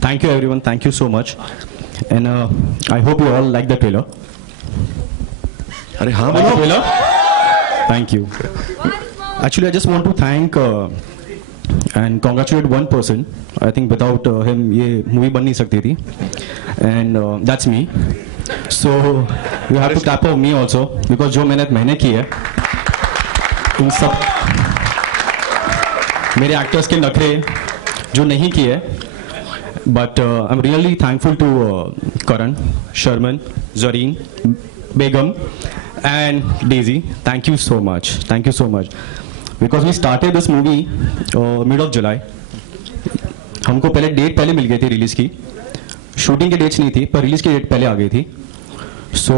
Thank you everyone, thank you so much. And I hope you all like the trailer. अरे हाँ बोलो Trailer? Thank you. Actually, I just want to thank and congratulate one person. I think without him ये movie बन नहीं सकती थी. And that's me. So you have to clap for me also because जो मेहनत मैंने की है उन सब मेरे एक्टर्स के नखरे जो नहीं किए. But I'm really thankful to Karan, Sharman, Zareen, Begum and Daisy. Thank you so much. Thank you so much. Because we started this movie mid of July. हमको पहले डेट पहले मिल गई थी रिलीज की. शूटिंग की डेट्स नहीं थी पर रिलीज की डेट पहले आ गई थी. सो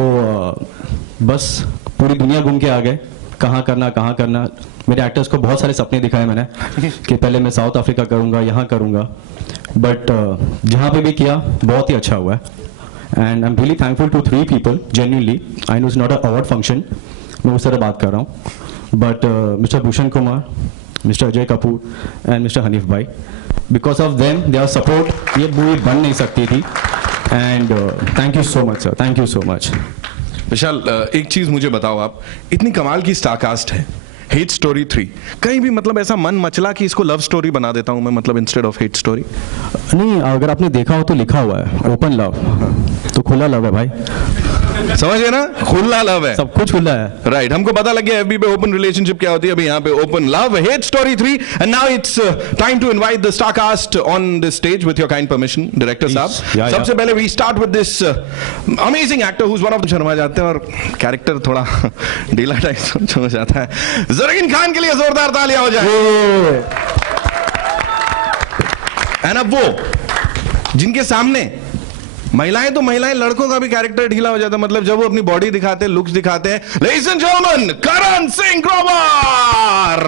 बस पूरी दुनिया घूम के आ गए. कहाँ करना. मेरे एक्टर्स को बहुत सारे सपने दिखाए मैंने कि पहले मैं साउथ अफ्रीका करूँगा, यहाँ करूँगा. बट जहाँ पे भी किया बहुत ही अच्छा हुआ है. And I am really thankful to 3 people genuinely. I know it's not a award function, मैं उस तरह बात कर रहा हूँ. But mister Bhushan Kumar, mister Ajay Kapoor and mister Hanif bhai, because of them their support ये मूवी बन नहीं सकती थी. And thank you so much sir, thank you so much. Vishal, एक चीज मुझे बताओ, आप इतनी कमाल की स्टारकास्ट है, हेट स्टोरी 3 कहीं भी मतलब ऐसा मन मचला कि इसको लव स्टोरी बना देता हूं मैं, मतलब इंस्टेड ऑफ हेट स्टोरी? नहीं, अगर आपने देखा हो तो लिखा हुआ है ओपन लव, तो खुला लव है भाई. समझ गए ना, खुला लव है, सब कुछ खुला है. राइट. हमको पता लग गया एफबी पे ओपन रिलेशनशिप क्या होती है, अभी यहाँ पे open love, hate story 3. And now it's time to invite the star cast on this stage with your kind permission, director साहब. सबसे पहले we start with this amazing actor who is one of the, Sharma जाते हैं और character थोड़ा ढीला type हो जाता है. ज़रीन खान के लिए जोरदार तालियां हो जाए. एंड अब वो जिनके सामने महिलाएं, तो महिलाएं, लड़कों का भी कैरेक्टर ढीला हो जाता है, मतलब जब वो अपनी बॉडी दिखाते हैं, लुक्स दिखाते हैं. Ladies and gentleman, Karan Singh Grover.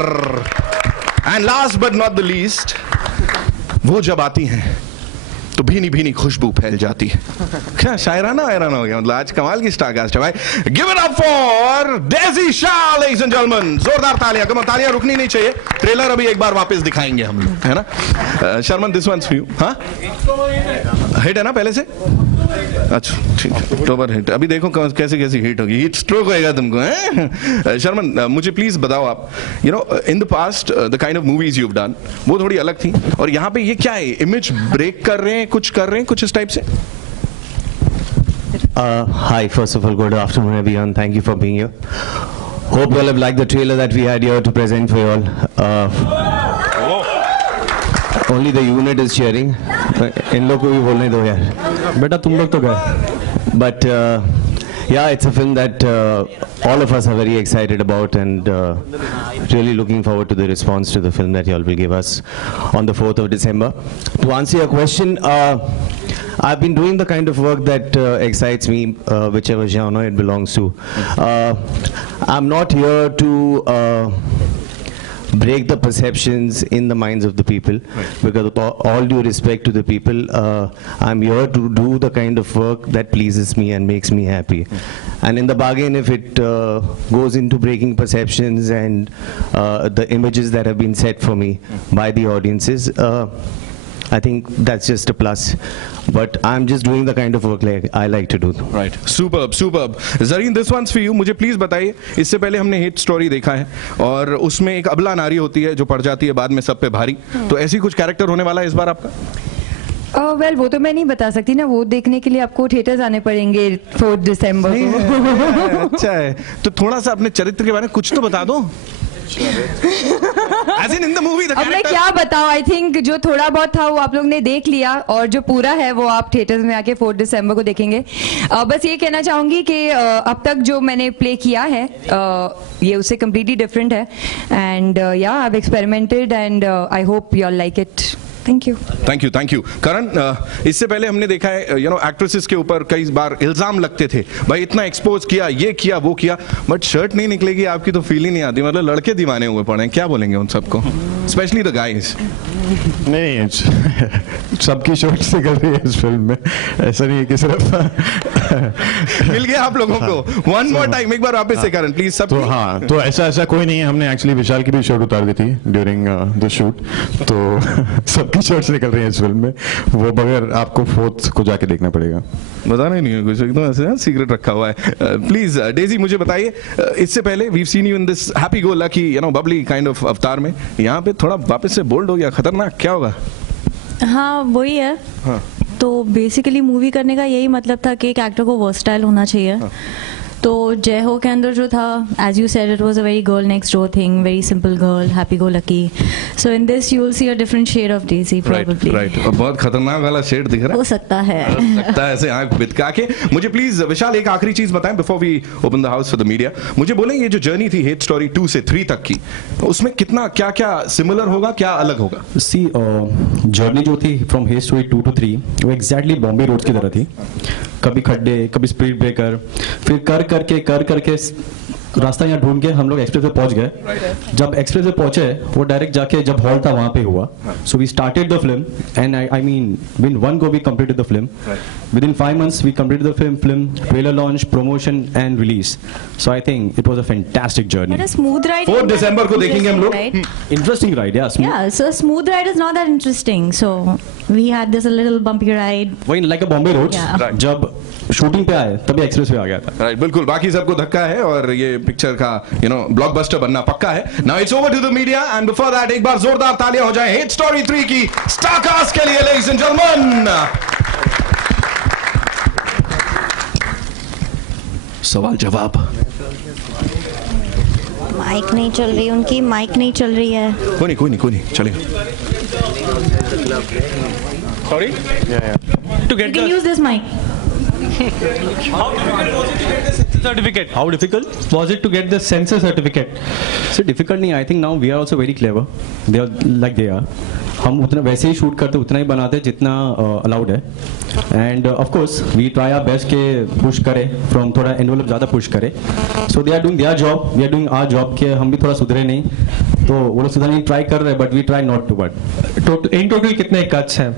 And last but not the least, वो जब आती हैं तो भीनी भीनी खुशबू फैल जाती है. क्या शायराना वायराना हो गया, मतलब आज कमाल की स्टारकास्ट है भाई. Give it up for Daisy Shah ladies and gentleman. जोरदार तालियां, कम तालियां रुकनी नहीं चाहिए. ट्रेलर अभी एक बार वापस दिखाएंगे हम लोग, है ना. Sharman, this one's for you. हाँ, हिट है ना पहले से? अच्छा ठीक है, अक्टूबर हिट. अभी देखो कैसे कैसी हिट होगी, हिट स्ट्रोक होएगा तुमको, हैं? शर्मन, मुझे प्लीज बताओ आप, you know in the past the kind of movies you have done वो थोड़ी अलग थी, और यहाँ पे ये क्या है, इमेज ब्रेक कर रहे हैं, कुछ कर रहे हैं, कुछ इस टाइप से? Hi, first of all, good afternoon everyone. Thank you for being here. Hope you all have liked the trailer that we had here to present for you all. Only the unit is cheering. इन लोग को भी बोलने दो यार. बेटा तुम लोग तो गए. But yeah, it's a film that all of us are very excited about, and really looking forward to the response to the film that you all will give us on the 4th of December. To answer your question, I've been doing the kind of work that excites me, whichever genre it belongs to. I'm not here to break the perceptions in the minds of the people, because with all due respect to the people, I'm here to do the kind of work that pleases me and makes me happy. And in the bargain, if it goes into breaking perceptions and the images that have been set for me by the audiences, I think that's just a plus. But I'm just doing the kind of work like I like to do. Right. Superb, superb. Zareen, this one's for you. मुझे please बताइए, इससे पहले हमने hit story देखा है और उसमें एक अबला नारी होती है जो पड़ जाती है बाद में सब पे भारी, तो ऐसी कुछ कैरेक्टर होने वाला है इस बार आपका? वेल वो तो मैं नहीं बता सकती ना, वो देखने के लिए आपको थिएटर्स आने पड़ेंगे 4 दिसंबर को. अच्छा है, तो थोड़ा सा अपने चरित्र के बारे में कुछ तो बता दो. As in the movie, the अब मैं क्या बताऊं, आई थिंक जो थोड़ा बहुत था वो आप लोग ने देख लिया, और जो पूरा है वो आप थिएटर्स में आके 4 दिसंबर को देखेंगे. बस ये कहना चाहूंगी कि अब तक जो मैंने प्ले किया है ये उससे कम्प्लीटली डिफरेंट है. And yeah I have experimented and I hope you all like it. Thank you. Thank you, thank you. Karan, इससे पहले हमने देखा है यू नो एक्ट्रेसेस के ऊपर कई बार इल्जाम लगते थे, भाई इतना एक्सपोज किया, ये किया, वो किया, बट शर्ट नहीं निकलेगी आपकी तो फील ही नहीं आती, मतलब लड़के दीवाने हुए पड़े हैं. क्या बोलेंगे उन सबको, स्पेशली द गाइज? नहीं सबकी शॉट्स निकल रही है इस फिल्म में, ऐसा नहीं है कि सिर्फ मिल गया आप लोगों को। वन मोर टाइम, एक बार वापस से करण प्लीज सब। तो हाँ, तो ऐसा कोई नहीं है, हमने एक्चुअली विशाल की भी शॉट उतार दी थी ड्यूरिंग द शूट, तो सबकी शॉट्स निकल रही है इस फिल्म में, वो बगैर आपको फोर्थ को जाके देखना पड़ेगा। बताना ही नहीं है कुछ, एकदम ऐसे सीक्रेट रखा हुआ है। प्लीज डेजी मुझे बताइए, इससे पहले we seen you in this happy go lucky bubbly kind of अवतार में, यहाँ पे थोड़ा वापस से बोल्ड हो गया, खतरनाक, क्या होगा? हाँ वही है। हाँ। तो बेसिकली मूवी करने का यही मतलब था कि एक एक्टर को वर्सटाइल होना चाहिए। हाँ। तो जय हो के अंदर जो था, as you said, it was a very girl next door thing, very simple girl, happy go lucky. So in this you will see a different shade of Daisy probably. Right, और बहुत खतरनाक वाला शेड दिख रहा हो सकता है ऐसे आंख बितका के। मुझे प्लीज विशाल एक आखिरी चीज बताएं before we open the house for the media. मुझे बोलें ये जो जर्नी थी हेट स्टोरी 2 से 3 तक की, उसमें कितना क्या क्या सिमिलर होगा, क्या अलग होगा? सी जर्नी जो थी फ्रॉम हेट स्टोरी 2 to 3 वो एग्जैक्टली बॉम्बे रोड्स की तरह थी, कभी खड्डे, कभी स्पीड ब्रेकर, फिर कर करके रास्ता यहाँ ढूंढ के हम लोग एक्सप्रेस पे पहुंच गए। जब एक्सप्रेस पे पहुंचे वो डायरेक्ट जाके जब हॉल था वहां पे हुआ। So we started the film and I mean win one go we completed the film. Within 5 months we completed the film, trailer launch, promotion and release. So I think it was a fantastic journey. Smooth ride 4 दिसंबर को देखेंगे हम लोग। Interesting ride, yeah Yeah, so smooth ride is not that interesting. So we had this a little bumpy ride. वही like अ Bombay road. Yeah. जब shooting पे आए तभी एक्सप्रेस पे आ गया था। राइट, बिल्कुल, बाकी सबको धक्का है और ये पिक्चर का ब्लॉकबस्टर बनना पक्का है। Now it's over to the media and before that एक बार जोरदार तालियां हो जाए हेट स्टोरी 3 की स्टार कास्ट के लिए, लेडीज एंड जेंटलमैन। सवाल जवाब। माइक नहीं चल रही, उनकी माइक नहीं चल रही है। कोई नहीं चलेगा। Sorry To You get can use this mic. certificate. How difficult was it to get the censor certificate? So difficult नहीं, I think now we are also very clever. They are like they are. हम उतना वैसे ही shoot करते, उतना ही बनाते जितना allowed है। And of course we try our best के पुश करें, फ्रॉम थोड़ा एनवेलप ज़्यादा पुश करें। So they are doing their job, we are doing our job, के हम भी थोड़ा सुधरे नहीं, तो वो लोग सुधरने की ट्राई कर रहे हैं, but we try not to. But in total कितने कट्स हैं?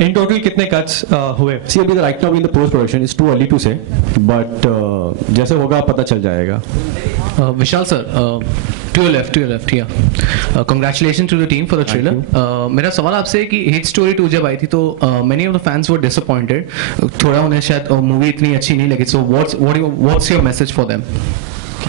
इन टोटल कितने कट्स हुए? सी अभी right now in the post production is too early to say, but जैसे होगा पता चल जाएगा। Vishal sir, to your left, yeah. Congratulations to the team for the trailer. मेरा सवाल आपसे है कि Hate Story 2 जब आई थी तो many of the fans were disappointed. थोड़ा उन्हें शायद मूवी इतनी अच्छी नहीं लगी. So what's your message for them?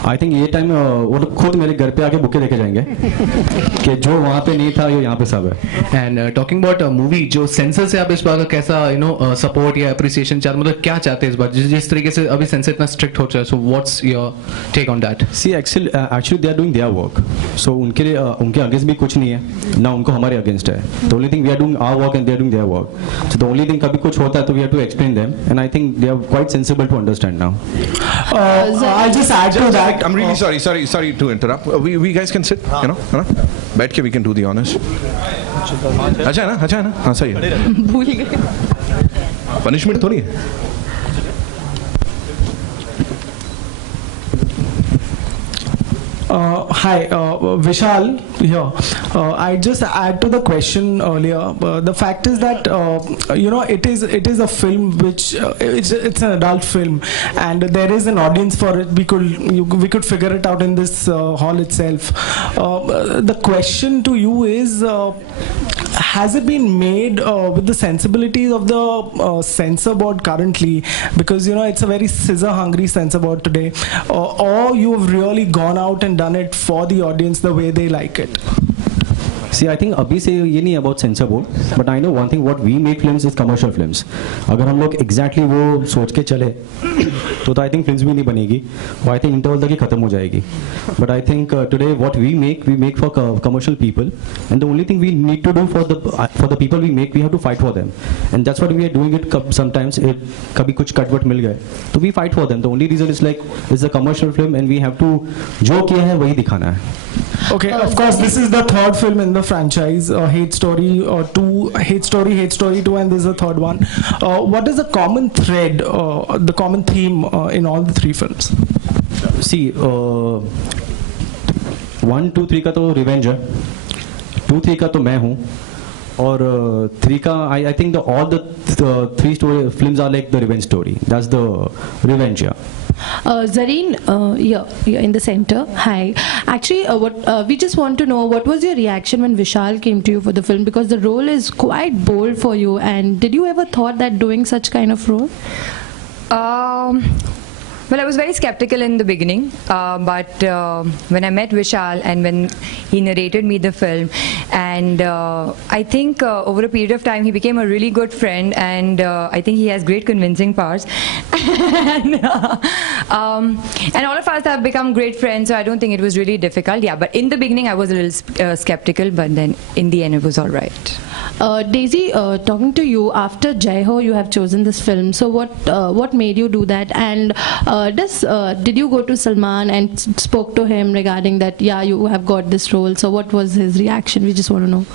I think ये टाइम वो लोग खुद मेरे घर पे आके बुके लेके जाएंगे कि जो वहाँ पे नहीं था ये यहाँ पे सब है। एंड टॉकिंग अबाउट मूवी, जो सेंसर से आप इस बार का कैसा सपोर्ट या अप्रिसिएशन चाहते, मतलब क्या चाहते हैं इस बार, जिस तरीके से अभी सेंसर इतना स्ट्रिक्ट हो चुका है, so what's your take on that? See actually they are doing their work, so उनके लिए उनके अगेंस्ट भी कुछ नहीं है ना उनको हमारे अगेंस्ट है। The only thing we are doing our work and they are doing their work. So the only thing कभी कुछ होता है तो we have to explain them and I think they are quite sensible to understand now. I'll just add to that. I'm really sorry to interrupt. We guys can sit, बैठ के we can do the honors. अच्छा है ना? हाँ सही है। भूल गए। पनिशमेंट थोड़ी है। Hi, Vishal here. I just add to the question earlier. The fact is that it is a film which it's an adult film, and there is an audience for it. We could figure it out in this hall itself. The question to you is, has it been made with the sensibilities of the censor board currently? Because it's a very scissor-hungry censor board today, or you have really gone out and done it for the audience the way they like it? See, I think अभी से ये नहीं about censor board, but I know one thing, what we make films is commercial films. अगर हम लोग exactly वो सोच के चले तो I think films भी नहीं बनेगी, वो I think interval तक ही खत्म हो जाएगी. But I think today what we make for commercial people, and the only thing we need to do for the people we make, we have to fight for them, and that's what we are doing it. Sometimes कभी कुछ कटवट मिल गए तो we fight for them. The only reason is like it's a commercial film and we have to जो किया है वही दिखाना है. Okay, of course, this is the third film in the franchise, Hate Story 2, Hate Story 2, and this is the third one. What is the common thread, the common theme in all the three films? See, 1, 2, 3 का तो revenge है, 2, 3 का तो मैं हूँ, और 3 का I think all the 3 story films are like the revenge story. That's the revenge, yeah. Zareen, you're in the center. Hi. Actually, we just want to know what was your reaction when Vishal came to you for the film, because the role is quite bold for you. And did you ever thought that doing such kind of role? Well, I was very skeptical in the beginning, but when I met Vishal and when he narrated me the film, and I think over a period of time he became a really good friend, and I think he has great convincing powers. And all of us have become great friends, so I don't think it was really difficult. Yeah, but in the beginning I was a little skeptical, but then in the end it was all right. Daisy, talking to you, after Jai Ho you have chosen this film, so what made you do that? And did you go to Salman and spoke to him regarding that, yeah, you have got this role, so what was his reaction? We just want to know.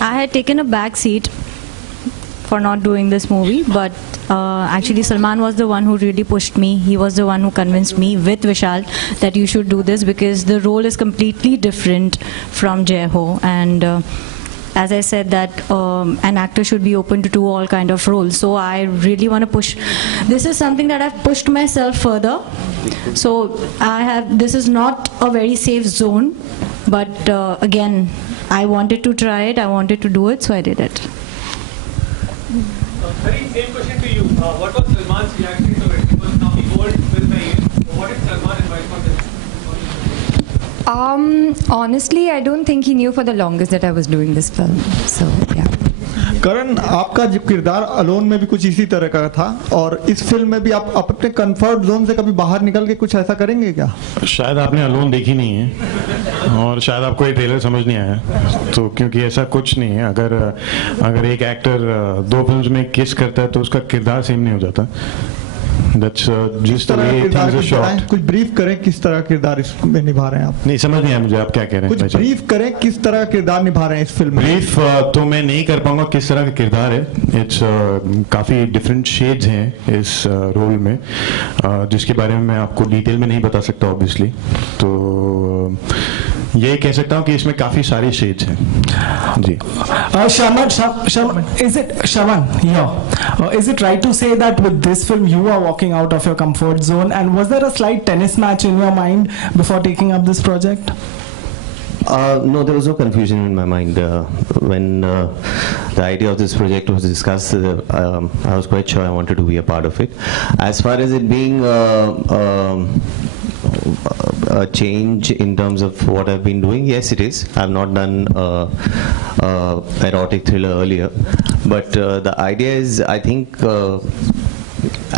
I had taken a back seat for not doing this movie, but actually Salman was the one who really pushed me. He was the one who convinced me with Vishal that you should do this, because the role is completely different from Jai Ho, and as I said that an actor should be open to do all kind of roles. So I really want to push. This is something that I've pushed myself further. So this is not a very safe zone, but again, I wanted to try it, I wanted to do it, so I did it. Very same question to you. What was Salman's reaction to it? Because now he old with the age. What did Salman advise for this? Honestly, I don't think he knew for the longest that I was doing this film. So yeah. करण, आपका जो किरदार alone में भी कुछ इसी तरह का था, और इस फिल्म में भी आप अपने कंफर्ट जोन से कभी बाहर निकल के कुछ ऐसा करेंगे क्या? शायद आपने अलोन देखी नहीं है और शायद आपको ये ट्रेलर समझ नहीं आया, तो क्योंकि ऐसा कुछ नहीं है. अगर एक एक्टर 2 फिल्म्स में किस करता है तो उसका किरदार सेम नहीं हो जाता. That's just the way things are shot. कुछ ब्रीफ करें किस तरह किरदार इसमें निभा रहे हैं आप? नहीं समझ नहीं आया मुझे आप क्या कह रहे हैं. कुछ ब्रीफ करें किस तरह किरदार निभा रहे हैं इस फिल्म में. ब्रीफ तो मैं नहीं कर पाऊंगा किस तरह का किरदार है. इट्स काफी डिफरेंट शेड्स हैं इस रोल में, जिसके बारे में मैं आपको डिटेल में नहीं बता सकता ऑब्वियसली. तो ये कह सकता हूँ कि इसमें काफी सारे शेड्स हैं. जी. Sharman, is it right to say that with this film you are walking out of your comfort zone, and was there a slight tennis match in your mind before taking up this project? No, there was no confusion in my mind. When the idea of this project was discussed, I was quite sure I wanted to be a part of it. As far as it being a change in terms of what I've been doing, yes it is. I've not done erotic thriller earlier, but the idea is, I think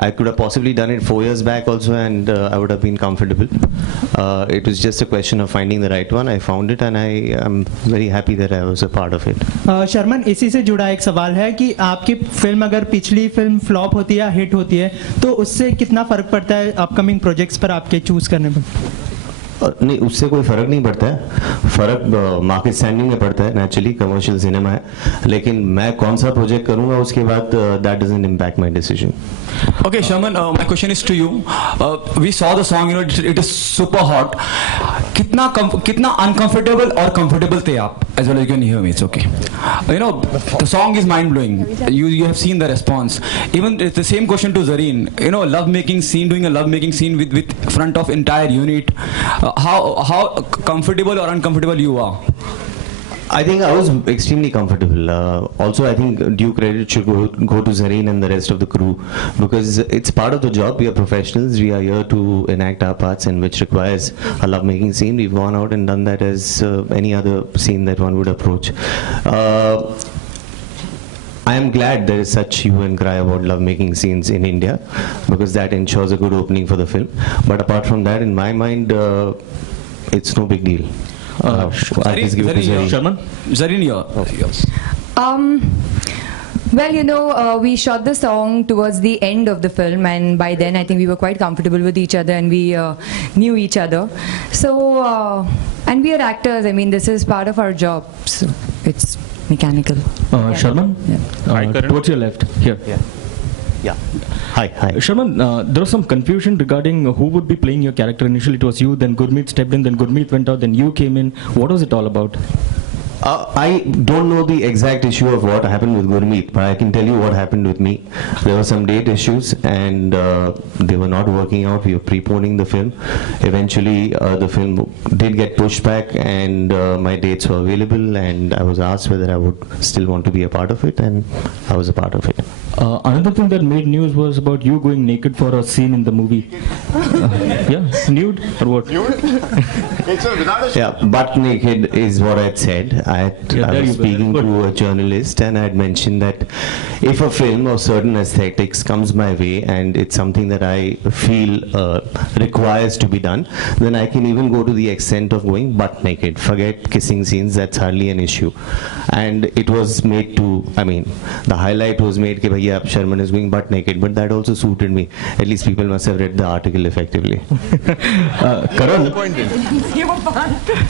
I could have possibly done it 4 years back also, and I would have been comfortable. It was just a question of finding the right one. I found it, and I am very happy that I was a part of it. Sharman, इसी से जुड़ा एक सवाल है कि आपकी film अगर पिछली फिल्म फ्लॉप होती है या हिट होती है, तो उससे कितना फर्क पड़ता है अपकमिंग प्रोजेक्ट्स पर आपके चूज करने पर? नहीं, उससे कोई फर्क नहीं पड़ता है. फर्क मार्केट स्टैंडिंग में पड़ता है. नेचुरली कमर्शियल सिनेमा है, लेकिन मैं कौन सा प्रोजेक्ट करूंगा उसके बाद that doesn't impact my decision. Okay, Sharman, my question is to you. We saw the song, it is super hot. कितना uncomfortable और comfortable थे आप? As well as you can hear me, it's okay. The song is mind blowing. You have seen the response. Even it's the same question to Zareen. Love making scene, doing a love making scene with front of entire unit. How comfortable or uncomfortable you are? I think I was extremely comfortable. Also, I think due credit should go to Zareen and the rest of the crew, because it's part of the job. We are professionals. We are here to enact our parts, and which requires a love-making scene. We've gone out and done that as any other scene that one would approach. I am glad there is such hue and cry about love-making scenes in India, because that ensures a good opening for the film. But apart from that, in my mind, it's no big deal. Zareen, well, we shot the song towards the end of the film, and by then I think we were quite comfortable with each other, and we knew each other. So, and we are actors. I mean, this is part of our job, so it's mechanical. Sharman, towards your left, here. Yeah. Hi. Sharman, there was some confusion regarding who would be playing your character. Initially it was you, then Gurmeet stepped in, then Gurmeet went out, then you came in. What was it all about? I don't know the exact issue of what happened with Gurmeet, but I can tell you what happened with me. There were some date issues and they were not working out. We were preponing the film. Eventually, the film did get pushed back and my dates were available, and I was asked whether I would still want to be a part of it, and I was a part of it. Another thing that made news was about you going naked for a scene in the movie. Yeah, nude or what? Yeah, butt naked is what I'd said. I was speaking to a journalist and I had mentioned that if a film of certain aesthetics comes my way and it's something that I feel requires to be done, then I can even go to the extent of going butt naked. Forget kissing scenes, that's hardly an issue. And it was made to, I mean, the highlight was made that Bhaiya Sharman is going butt naked, but that also suited me. At least people must have read the article effectively. Karan?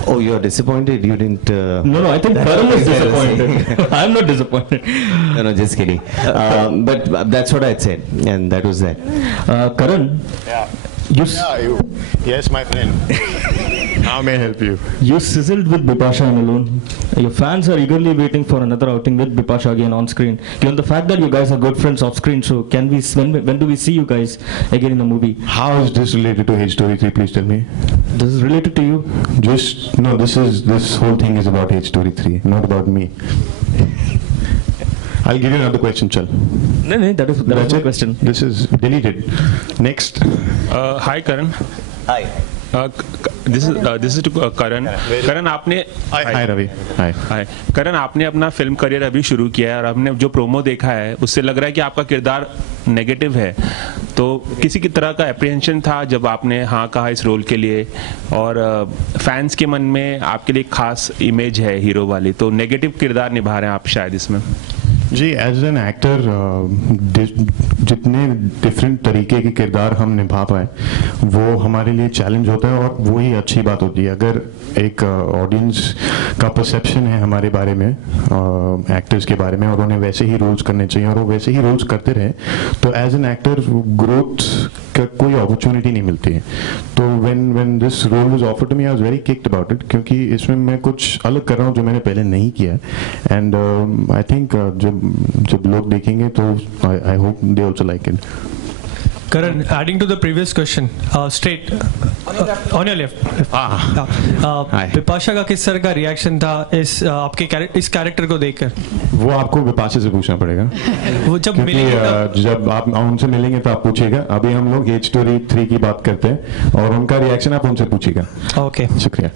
Oh, you're disappointed? You didn't... No, I think Karan is disappointed. I'm not disappointed. No, just kidding. But that's what I said, and that was that. Karan? Yeah. You Yes, my friend. How may I help you? You sizzled with Bipasha and Alone. Your fans are eagerly waiting for another outing with Bipasha again on screen. Given the fact that you guys are good friends off screen, so can we? When do we see you guys again in the movie? How is this related to H Story 3? Please tell me. This is related to you? This whole thing is about H Story 3, not about me. I'll give you another question, Chal. No, that was my question. This is deleted. Next. Hi, Karan. Hi. This is to Karan. Karan, आपने Hi Ravi. Hi. Karan, आपने अपना film career अभी शुरू किया है और हमने जो प्रोमो देखा है उससे लग रहा है कि आपका किरदार नेगेटिव है. तो किसी की तरह का एप्रीहेंशन था जब आपने हाँ कहा इस रोल के लिए, और फैंस के मन में आपके लिए खास इमेज है हीरो वाली, तो नेगेटिव किरदार निभा रहे हैं आप शायद इसमें. जी, एज एन एक्टर जितने डिफरेंट तरीके के किरदार हम निभा पाए वो हमारे लिए चैलेंज होता है, और वो ही अच्छी बात होती है. अगर एक ऑडियंस का परसेप्शन है हमारे बारे में, एक्टर्स के बारे में, और उन्हें वैसे ही रोल्स करने चाहिए और वो वैसे ही रोल्स करते रहे, तो एज एन एक्टर ग्रोथ का कोई अपॉर्चुनिटी नहीं मिलती है. तो when this role was offered to me I was very kicked about it, क्योंकि इसमें मैं कुछ अलग कर रहा हूँ जो मैंने पहले नहीं किया. एंड आई थिंक जब लोग देखेंगे तो I hope they also like it. Karan, adding to the previous question, straight on your left. Bipasha का किस तरह का रिएक्शन था इस कैरेक्टर को देखकर? वो आपको बिपाशा से पूछना पड़ेगा. वो जब मिलेंगे, जब आप उनसे मिलेंगे तो आप पूछिएगा. अभी हम लोग H Story 3 की बात करते हैं और उनका रिएक्शन आप उनसे पूछिएगा. Okay. शुक्रिया.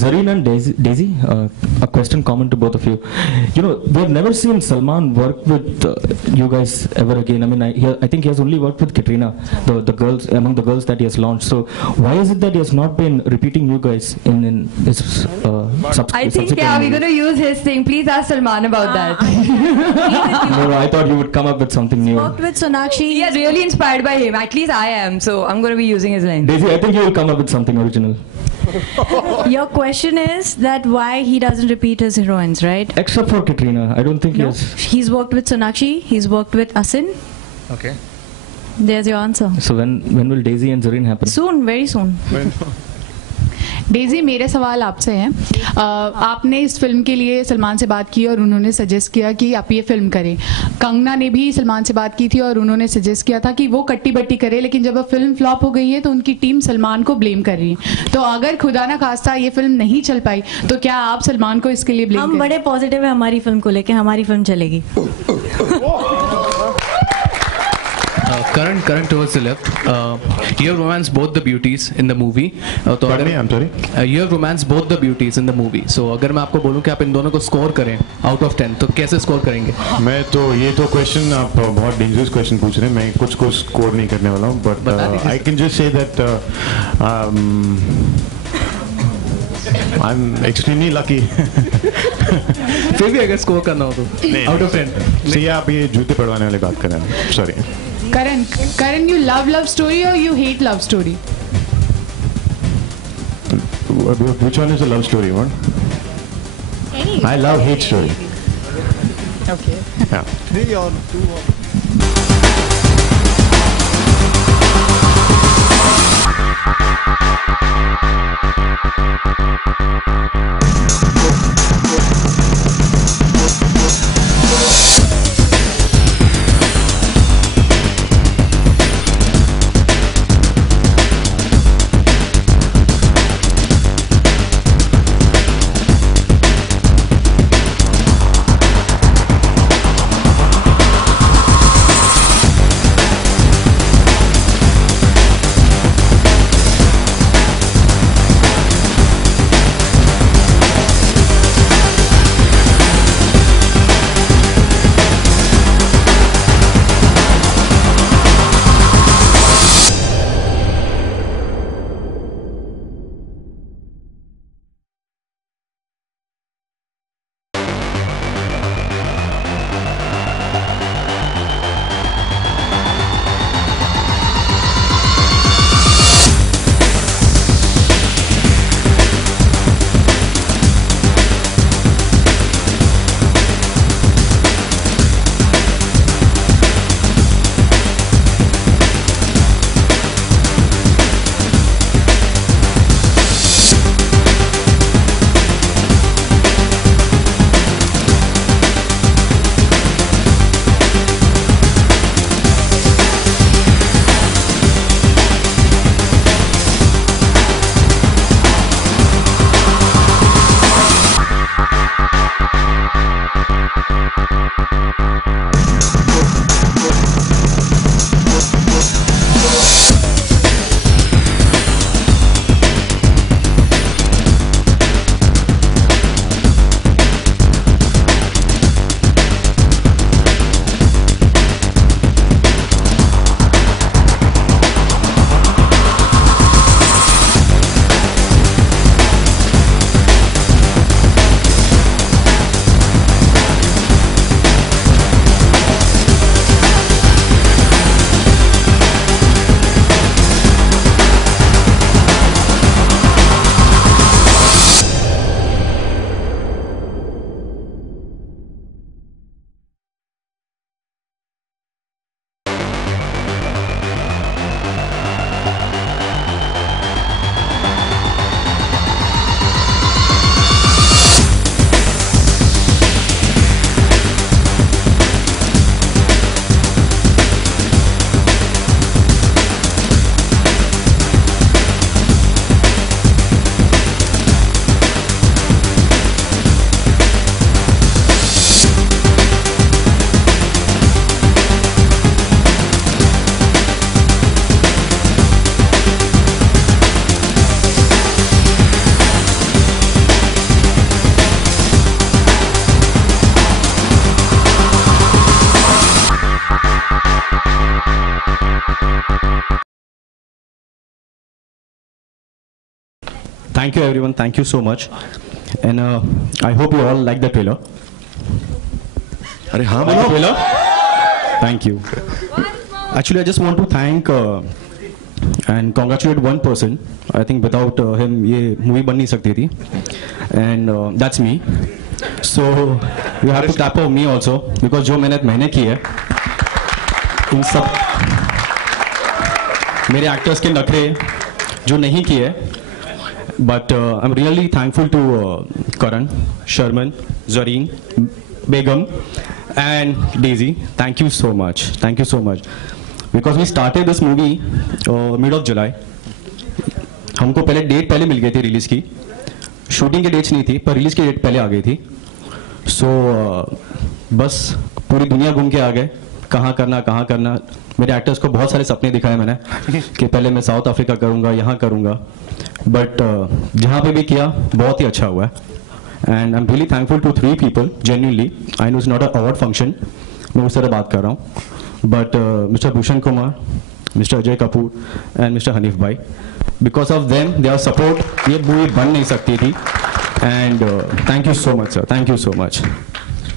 Zareen and Daisy, a question common to both of you. You know, we've never seen Salman work with you guys ever again. I mean, I think he has only worked with Katrina, the girls, among the girls that he has launched. So why is it that he has not been repeating you guys in his I think we're going to use his thing. Please ask Salman about that. No, I thought you would come up with something new. Worked with Sonakshi. He is really inspired by him. At least I am. So I'm going to be using his line. Daisy, I think you will come up with something original. Your question is that why he doesn't repeat his heroines, right? Except for Katrina, I don't think he has. He's worked with Sonakshi. He's worked with Asin. Okay. There's your answer. So when will Daisy and Zareen happen? Soon, very soon. Daisy, मेरे सवाल आपसे हैं. आपने इस film के लिए सलमान से बात की और उन्होंने सजेस्ट किया कि आप ये फिल्म करें. कंगना ने भी सलमान से बात की थी और उन्होंने सजेस्ट किया था कि वो कट्टी बट्टी करे, लेकिन जब अब फिल्म फ्लॉप हो गई है तो उनकी टीम सलमान को ब्लेम कर रही है. तो अगर खुदा ना खास्ता ये फिल्म नहीं चल पाई तो क्या आप सलमान को इसके लिए ब्लेम हम बड़े पॉजिटिव है हमारी फिल्म को लेके, हमारी फिल्म चलेगी. Karan towards the left. You have romanced both the beauties in the movie. Pardon me, I'm sorry. You have romanced both the beauties in the movie. So अगर मैं आपको बोलूं कि आप इन दोनों को स्कोर करें out of 10, तो कैसे स्कोर करेंगे? मैं तो ये तो क्वेश्चन आप बहुत डेंजरस क्वेश्चन पूछ रहे हैं. मैं कुछ को स्कोर नहीं करने वाला हूँ, but I can just say that I'm extremely lucky. फिर भी अगर स्कोर करना हो तो out of 10. See, आप ये जूते पड़वाने वाली बात कर रहे हैं. Sorry. Karan, you love story or you hate love story? Which one is a love story? One? I love hate story. Okay. Yeah. 3 or 2 or Go. thank you everyone, thank you so much, and I hope you all like the trailer. अरे हाँ Like the trailer? Thank you. Actually, I just want to thank and congratulate one person. I think without him, ये movie बन नहीं सकती थी, and that's me. So you have to clap for me also, because जो मेहनत मैंने की है, इन सब मेरे एक्टर्स के नखरे जो नहीं किए, but I'm really thankful to Karan, Sharman, Zareen, Begum, and Daisy. Thank you so much. Thank you so much. Because we started this movie mid of July. हमको पहले डेट पहले मिल गई थी रिलीज की. शूटिंग की डेट्स नहीं थी, पर रिलीज की डेट पहले आ गई थी. सो बस पूरी दुनिया घूम के आ गए, कहाँ करना. मेरे एक्टर्स को बहुत सारे सपने दिखाए मैंने कि पहले मैं साउथ अफ्रीका करूँगा, यहाँ करूँगा, बट जहाँ पे भी किया बहुत ही अच्छा हुआ है. And I am really thankful to 3 people genuinely. I know it's not an award function, मैं उस तरह बात कर रहा हूँ, but mister Bhushan Kumar, mister Ajay Kapoor and mister Hanif bhai, because of them their support ये मूवी बन नहीं सकती थी. And thank you so much sir, thank you so much.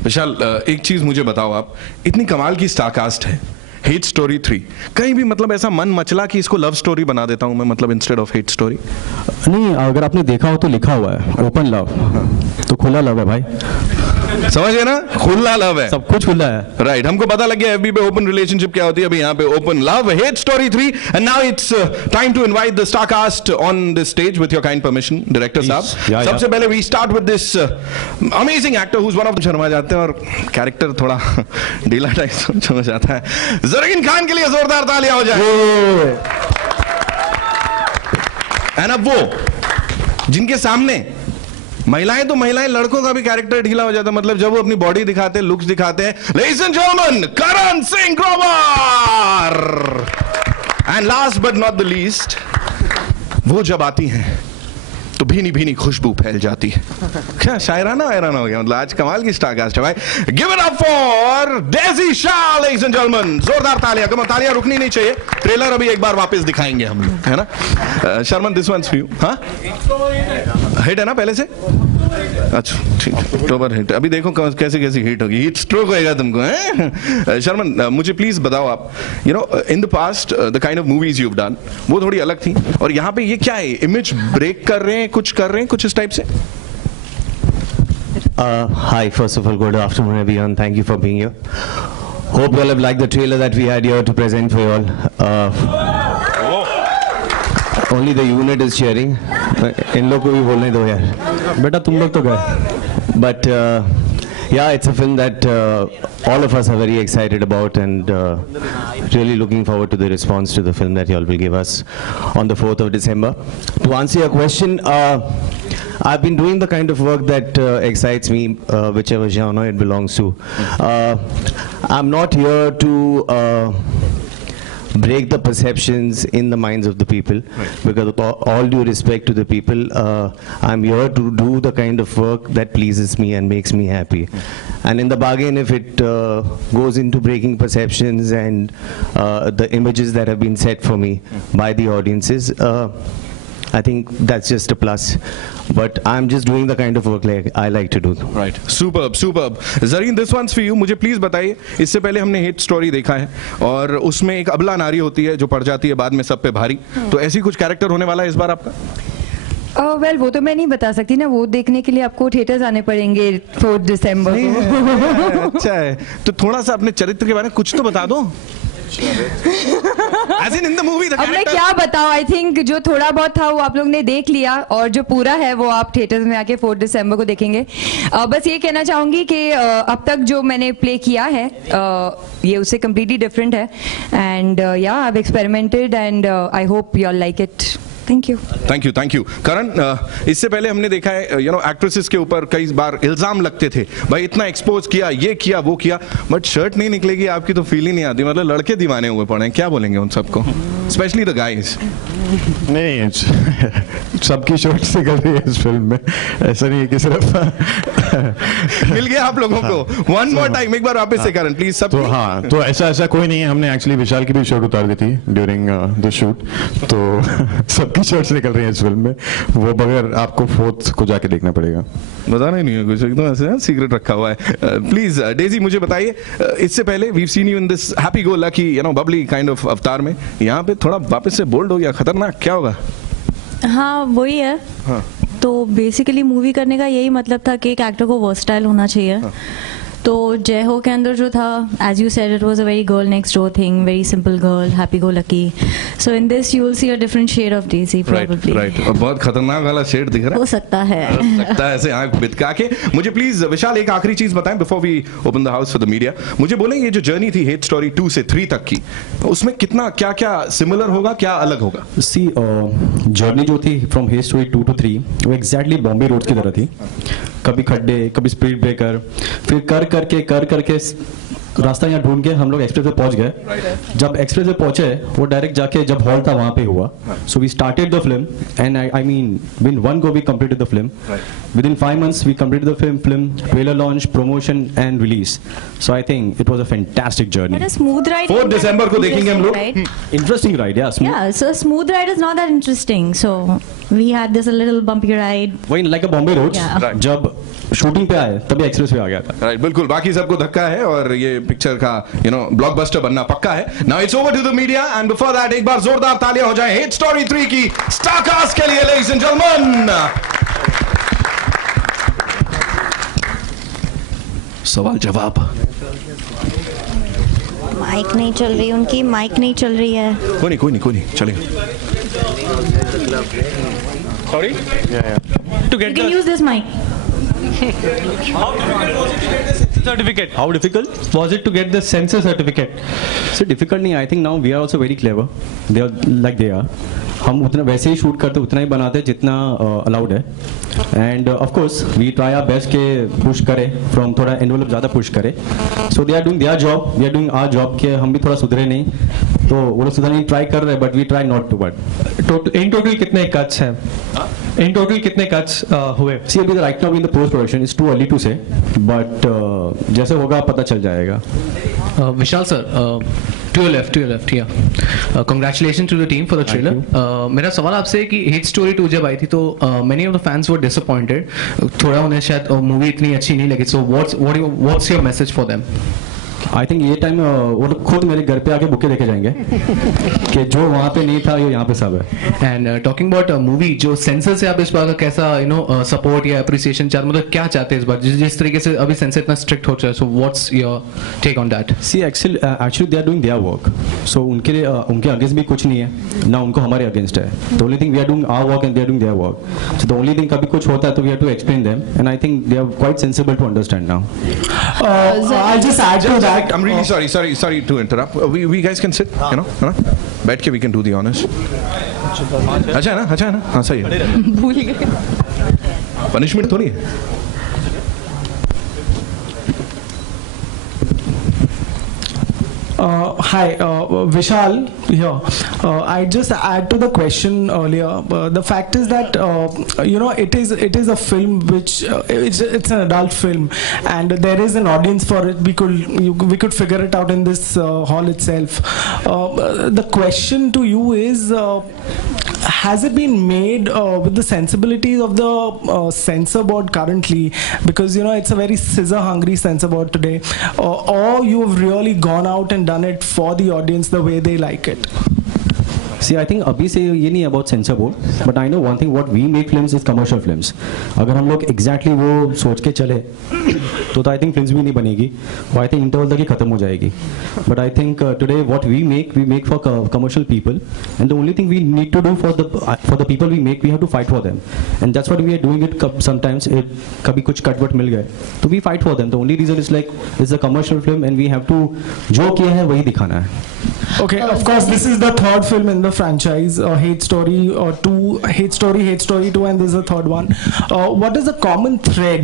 Vishal, एक चीज मुझे बताओ, आप इतनी कमाल की स्टारकास्ट है, हेट स्टोरी 3, कहीं भी मतलब ऐसा मन मचला कि इसको लव स्टोरी बना देता हूं मैं, मतलब इंस्टेड ऑफ हेट स्टोरी? नहीं, अगर आपने देखा हो तो लिखा हुआ है ओपन लव, तो खुला लव है भाई, समझ गए ना, खुला लव है, सब कुछ खुला है. राइट, हमको पता लग गया एफबी पे ओपन रिलेशनशिप क्या होती है, अभी यहाँ पे open love, hate story 3. And now it's time to invite the star cast on the stage with your kind permission, director साहब. सबसे पहले we start with this amazing actor who is one of, शर्मा जाते हैं और कैरेक्टर थोड़ा ढीला type समझ आता है. ज़रीन खान के लिए जोरदार तालियां हो जाए. एंड अब वो जिनके सामने महिलाएं तो महिलाएं, लड़कों का भी कैरेक्टर ढीला हो जाता है, मतलब जब वो अपनी बॉडी दिखाते हैं, लुक्स दिखाते हैं. Ladies and gentleman, Karan Singh Grover. And last but not the least, वो जब आती हैं तो भीनी भीनी खुशबू फैल जाती है. क्या शायराना हो गया, मतलब आज कमाल की स्टारकास्ट है भाई. Give it up for Daisy Shah, ladies and gentleman. जोरदार तालियां, कम तालियां रुकनी नहीं चाहिए. ट्रेलर अभी एक बार वापस दिखाएंगे हम लोग, है ना. Sharman, this one's for you. हाँ, हिट है ना पहले से? अच्छा ठीक है, अक्टूबर हिट. अभी देखो कैसी कैसी हिट होगी, हीट स्ट्रोक होएगा तुमको, हैं? शर्मन, मुझे प्लीज बताओ आप, you know in the past the kind of movies you have done, वो थोड़ी अलग थी, और यहाँ पे ये क्या है, इमेज ब्रेक कर रहे हैं, कुछ इस टाइप से? Hi, first of all, good afternoon everyone. Thank you for being here. Hope you all have liked the trailer that we had here to present for you all. Only the unit is cheering. इन लोग को भी बोलने दो यार, बेटा तुम लोग तो गए. But yeah, it's a film that all of us are very excited about, and really looking forward to the response to the film that you all will give us on the 4th of December. To answer your question, I've been doing the kind of work that excites me, whichever genre it belongs to. I'm not here to break the perceptions in the minds of the people, because with all due respect to the people, I'm here to do the kind of work that pleases me and makes me happy. And in the bargain, if it goes into breaking perceptions and the images that have been set for me by the audiences, I think that's just a plus. But I'm just doing the kind of work like I like to do. Right. Superb. Zareen, this one's for you. मुझे please बताइए, इससे पहले हमने hit story देखा है, और उसमें एक अबला नारी होती है जो पड़ जाती है बाद में सब पे भारी, तो ऐसी कुछ कैरेक्टर होने वाला है इस बार आपका? वेल वो तो मैं नहीं बता सकती ना, वो देखने के लिए आपको थिएटर्स आने पड़ेंगे 4 दिसंबर को. अच्छा है, तो थोड़ा सा अपने चरित्र के बारे में कुछ तो बता दो. As in the movie, अब मैं क्या बताऊं, आई थिंक जो थोड़ा बहुत था वो आप लोग ने देख लिया, और जो पूरा है वो आप थिएटर्स में आके 4 दिसंबर को देखेंगे. बस ये कहना चाहूंगी कि अब तक जो मैंने प्ले किया है ये उससे कम्प्लीटली डिफरेंट है, and yeah I have experimented and I hope you all like it. Thank you. Karan, इससे पहले हमने देखा है, यू नो, एक्ट्रेसेस के ऊपर कई बार इल्जाम लगते थे, भाई इतना एक्सपोज किया, ये किया, वो किया, बट शर्ट नहीं निकलेगी आपकी तो फील ही नहीं आती, मतलब लड़के दीवाने हुए पड़े हैं. क्या बोलेंगे उन सबको, स्पेशली द गाइज? नहीं, सबकी शर्ट निकल रही है इस फिल्म में, ऐसा नहीं है कि सिर्फ मिल गया आप लोगों को। वन मोर टाइम, एक बार वापस से करण प्लीज सब। तो हाँ, तो ऐसा कोई नहीं है, हमने एक्चुअली विशाल की भी शर्ट उतार दी थी ड्यूरिंग द शूट, तो सबकी शर्ट्स निकल रही हैं इस फिल्म में, वो बगैर आपको 4th को जाके देखना पड़ेगा। बताना ही नहीं है कुछ, एकदम ऐसे सीक्रेट रखा हुआ है। प्लीज डेजी मुझे बताइए, इससे पहले we seen you in this happy go lucky bubbly kind of अवतार में, यहाँ पे थोड़ा वापस से बोल्ड हो गया, खतरनाक, क्या होगा? हाँ वही है। हाँ। तो बेसिकली मूवी करने का यही मतलब था कि एक एक्टर को वर्सटाइल होना चाहिए। हाँ। तो जय हो के अंदर जो था, as you said, it was a very girl next door thing, very simple girl, happy go lucky. So in this you will see a different shade of Daisy probably. Right, और बहुत खतरनाक वाला शेड दिख रहा है, हो सकता है ऐसे आंख बितका के। मुझे प्लीज विशाल एक आखिरी चीज बताएं before we open the house for the media. मुझे बोलें ये जो जर्नी थी हेट स्टोरी 2 से 3 तक की, उसमें कितना क्या क्या सिमिलर होगा, क्या अलग होगा? सी जर्नी जो थी फ्रॉम हेट स्टोरी 2 to 3 वो एग्जैक्टली बॉम्बे रोड की तरह थी, कभी खड्डे, कभी स्पीड ब्रेकर, फिर कर करके रास्ता यहाँ ढूंढ के हम लोग एक्सप्रेस पे पहुंच गए। जब एक्सप्रेस पे पहुंचे वो डायरेक्ट जाके जब हॉल था वहां पे हुआ। So we started the film and I mean in 1 go we completed the film. Within 5 months we completed the film, trailer launch, promotion and release. So I think it was a fantastic journey. But a smooth ride. 4 दिसंबर को देखेंगे हम लोग। Interesting ride, yeah. Yeah, so smooth ride is not that interesting. So we had this a little bumpy ride. वही like a Bombay roads. Yeah. जब shooting पे आए तभी एक्सप्रेस पे आ गया था। राइट, बिल्कुल, बाकी सबको धक्का है और ये पिक्चर का ब्लॉकबस्टर बनना पक्का है। Now it's over to the media and before that एक बार जोरदार तालियां हो जाए हेट स्टोरी 3 की स्टार कास्ट के लिए, लेडीज एंड जेंटलमैन। सवाल जवाब। माइक नहीं चल रही उनकी, माइक नहीं चल रही है। कोई नहीं चलेगा। Sorry? You can use this mic. Certificate. How difficult Was it to get the censor certificate? So difficult नहीं, I think now we are also very clever. They are like they are. हम उतना वैसे ही shoot करते, उतना ही बनाते जितना allowed है। And of course we try our best के पुश करें, फ्रॉम थोड़ा एनवेलप ज़्यादा पुश करें। So they are doing their job, we are doing our job, कि हम भी थोड़ा सुधरे नहीं, तो वो लोग सुधरने ट्राई कर रहे हैं, but we try not to. But in total कितने कट्स हैं? इन टोटल कितने कट्स हुए? सी अभी right now in the post production, it's too early to say, but जैसे होगा पता चल जाएगा। Vishal sir, to your left, yeah. Congratulations to the team for the trailer. मेरा सवाल आपसे है कि हिट स्टोरी 2 जब आई थी तो many of the fans were disappointed. थोड़ा उन्हें शायद मूवी इतनी अच्छी नहीं लगी. So what's your message for them? I think ये टाइम वो लोग खुद मेरे घर पे आके बुके देखे जाएंगे कि जो वहाँ पे नहीं था ये यहाँ पे सब है। एंड टॉकिंग अबाउट मूवी, जो सेंसर से आप इस बार का कैसा सपोर्ट या अप्रिसिएशन चाह, मतलब क्या चाहते हैं इस बार, जिस तरीके से अभी सेंसर इतना स्ट्रिक्ट हो चुका है, so what's your take on that? See actually they are doing their work, so उनके लिए उनके अगेंस्ट भी कुछ नहीं है ना, उनको हमारे अगेंस्ट है। The only thing we are doing our work and they are doing their work. So the only thing कभी कुछ होता है तो we have to explain them and I think they are quite sensible to understand now. I'll just add to that. I'm really sorry to interrupt. We guys can sit, बैठ के we can do the honors. अच्छा है ना? हाँ सही है। भूल गए। पनिशमेंट थोड़ी है। Hi, Vishal here. I just add to the question earlier. The fact is that it is a film which it's an adult film, and there is an audience for it. We could figure it out in this hall itself. The question to you is, has it been made with the sensibilities of the censor board currently? Because it's a very scissor hungry censor board today, or you have really gone out and done it for the audience the way they like it? See, I think अभी से ये नहीं about censor board, but I know one thing, what we make films is commercial films. अगर हम लोग exactly वो सोच के चले तो I think films भी नहीं बनेगी, वो I think interval तक ही खत्म हो जाएगी. But I think today what we make for commercial people, and the only thing we need to do for the people we make, we have to fight for them, and that's what we are doing it. Sometimes कभी कुछ cut what मिल गए तो we fight for them. The only reason is like it's a commercial film and we have to जो किया है वही दिखाना है. Okay, of course, this is the third film in the franchise, Hate Story 2, Hate Story 2, and this is the third one. What is the common thread,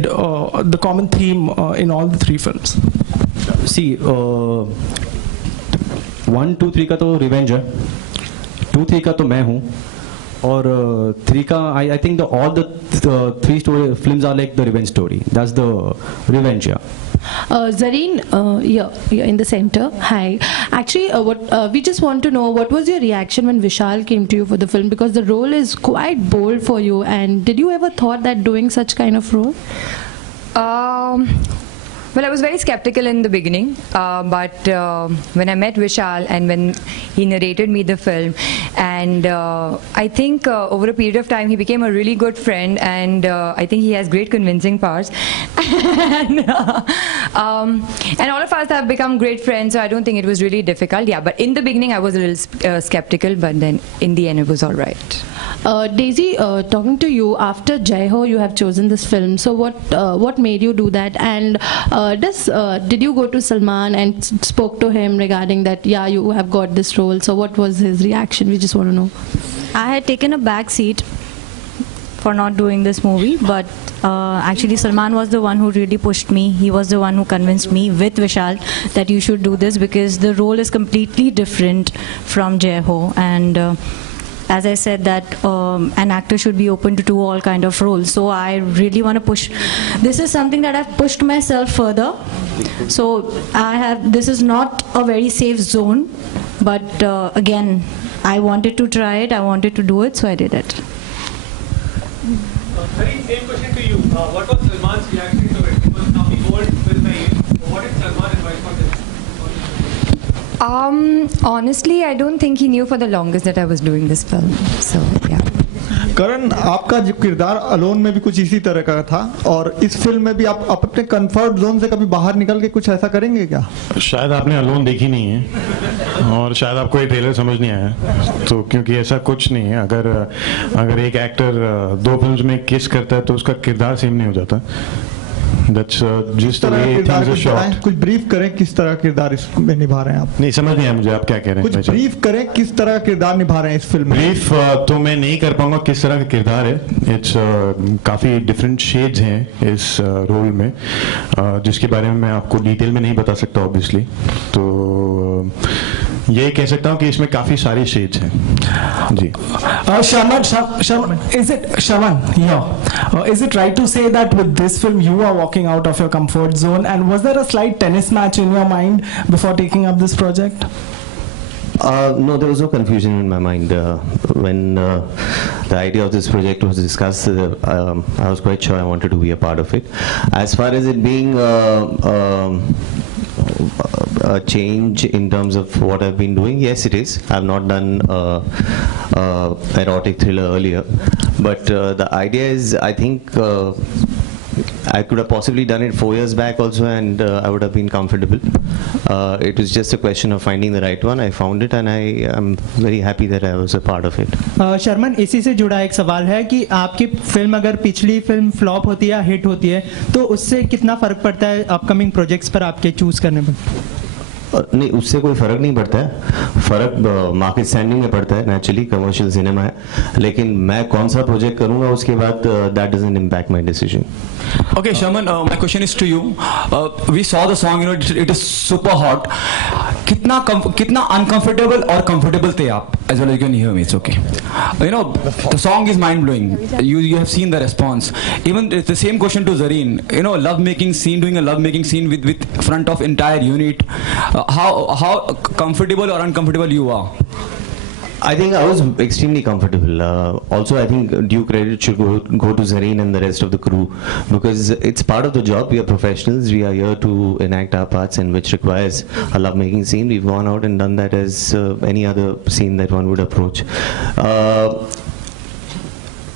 the common theme in all the three films? See, 1, 2, 3 का तो revenge है, 2, 3 का तो मैं हूँ, और 3 का I think all the 3 story films are like the revenge story. That's the revenge, yeah. Zareen, you're in the center. Hi. Actually, we just want to know what was your reaction when Vishal came to you for the film, because the role is quite bold for you. And did you ever thought that doing such kind of role? Well, I was very skeptical in the beginning, but when I met Vishal and when he narrated me the film, and I think over a period of time he became a really good friend, and I think he has great convincing powers. And all of us have become great friends, so I don't think it was really difficult. Yeah, but in the beginning I was a little skeptical, but then in the end it was all right. Daisy, talking to you, after Jai Ho you have chosen this film, so what made you do that? And did you go to Salman and spoke to him regarding that, yeah, you have got this role, so what was his reaction? We just want to know. I had taken a back seat for not doing this movie, but actually Salman was the one who really pushed me. He was the one who convinced me with Vishal that you should do this because the role is completely different from Jai Ho, and as I said that an actor should be open to do all kind of roles. So I really want to push. This is something that I've pushed myself further. So this is not a very safe zone, but again, I wanted to try it. I wanted to do it, so I did it. Hari, same question to you. What was Salman's reaction to it? Because now he old with the age. What did Salman advise for this? Honestly, I don't think he knew for the longest that I was doing this film. So yeah. करण, आपका जो किरदार alone में भी कुछ इसी तरह का था, और इस फिल्म में भी आप अपने कंफर्ट जोन से कभी बाहर निकल के कुछ ऐसा करेंगे क्या? शायद आपने अलोन देखी नहीं है और शायद आपको ये ट्रेलर समझ नहीं आया, तो क्योंकि ऐसा कुछ नहीं है. अगर एक एक्टर 2 फिल्म्स में किस करता है तो उसका किरदार सेम नहीं हो जाता. That's just the way things are shot. कुछ ब्रीफ करें किस तरह किरदार इसमें निभा रहे हैं आप? नहीं समझ नहीं आया मुझे आप क्या कह रहे हैं. कुछ ब्रीफ करें किस तरह किरदार निभा रहे हैं इस फिल्म में. ब्रीफ तो मैं नहीं कर पाऊंगा किस तरह का किरदार है. इट्स काफी डिफरेंट शेड्स हैं इस रोल में, जिसके बारे में मैं आपको डिटेल में नहीं बता सकता ऑब्वियसली. तो ये कह सकता हूँ कि इसमें काफी सारी शेड्स हैं. जी. Shaman, is it right to say that with this film you are walking out of your comfort zone, and was there a slight tennis match in your mind before taking up this project? No, there was no confusion in my mind. When the idea of this project was discussed, I was quite sure I wanted to be a part of it. As far as it being a change in terms of what I've been doing, yes it is. I've not done erotic thriller earlier, but the idea is, I think I could have possibly done it 4 years back also, and I would have been comfortable. It was just a question of finding the right one. I found it, and I am very happy that I was a part of it. Sharman, इसी से जुड़ा एक सवाल है कि आपकी film अगर पिछली फिल्म फ्लॉप होती है या हिट होती है तो उससे कितना फर्क पड़ता है अपकमिंग प्रोजेक्ट्स पर आपके चूज करने में? नहीं, उससे कोई फर्क नहीं पड़ता है. फर्क मार्केट स्टैंडिंग में पड़ता है. नेचुरली कमर्शियल सिनेमा है, लेकिन मैं कौन सा प्रोजेक्ट करूंगा उसके बाद that doesn't impact my decision. Okay, Shaman, my question is to you. We saw the song, it is super hot. कितना uncomfortable और comfortable थे आप? As well as you can hear me, it's okay. The song is mind blowing. You have seen the response. Even it's the same question to Zareen. Love making scene, doing a love making scene with front of entire unit. How comfortable or uncomfortable you are? I think I was extremely comfortable. Also, I think due credit should go to Zareen and the rest of the crew, because it's part of the job. We are professionals. We are here to enact our parts, and which requires a love-making scene. We've gone out and done that as any other scene that one would approach.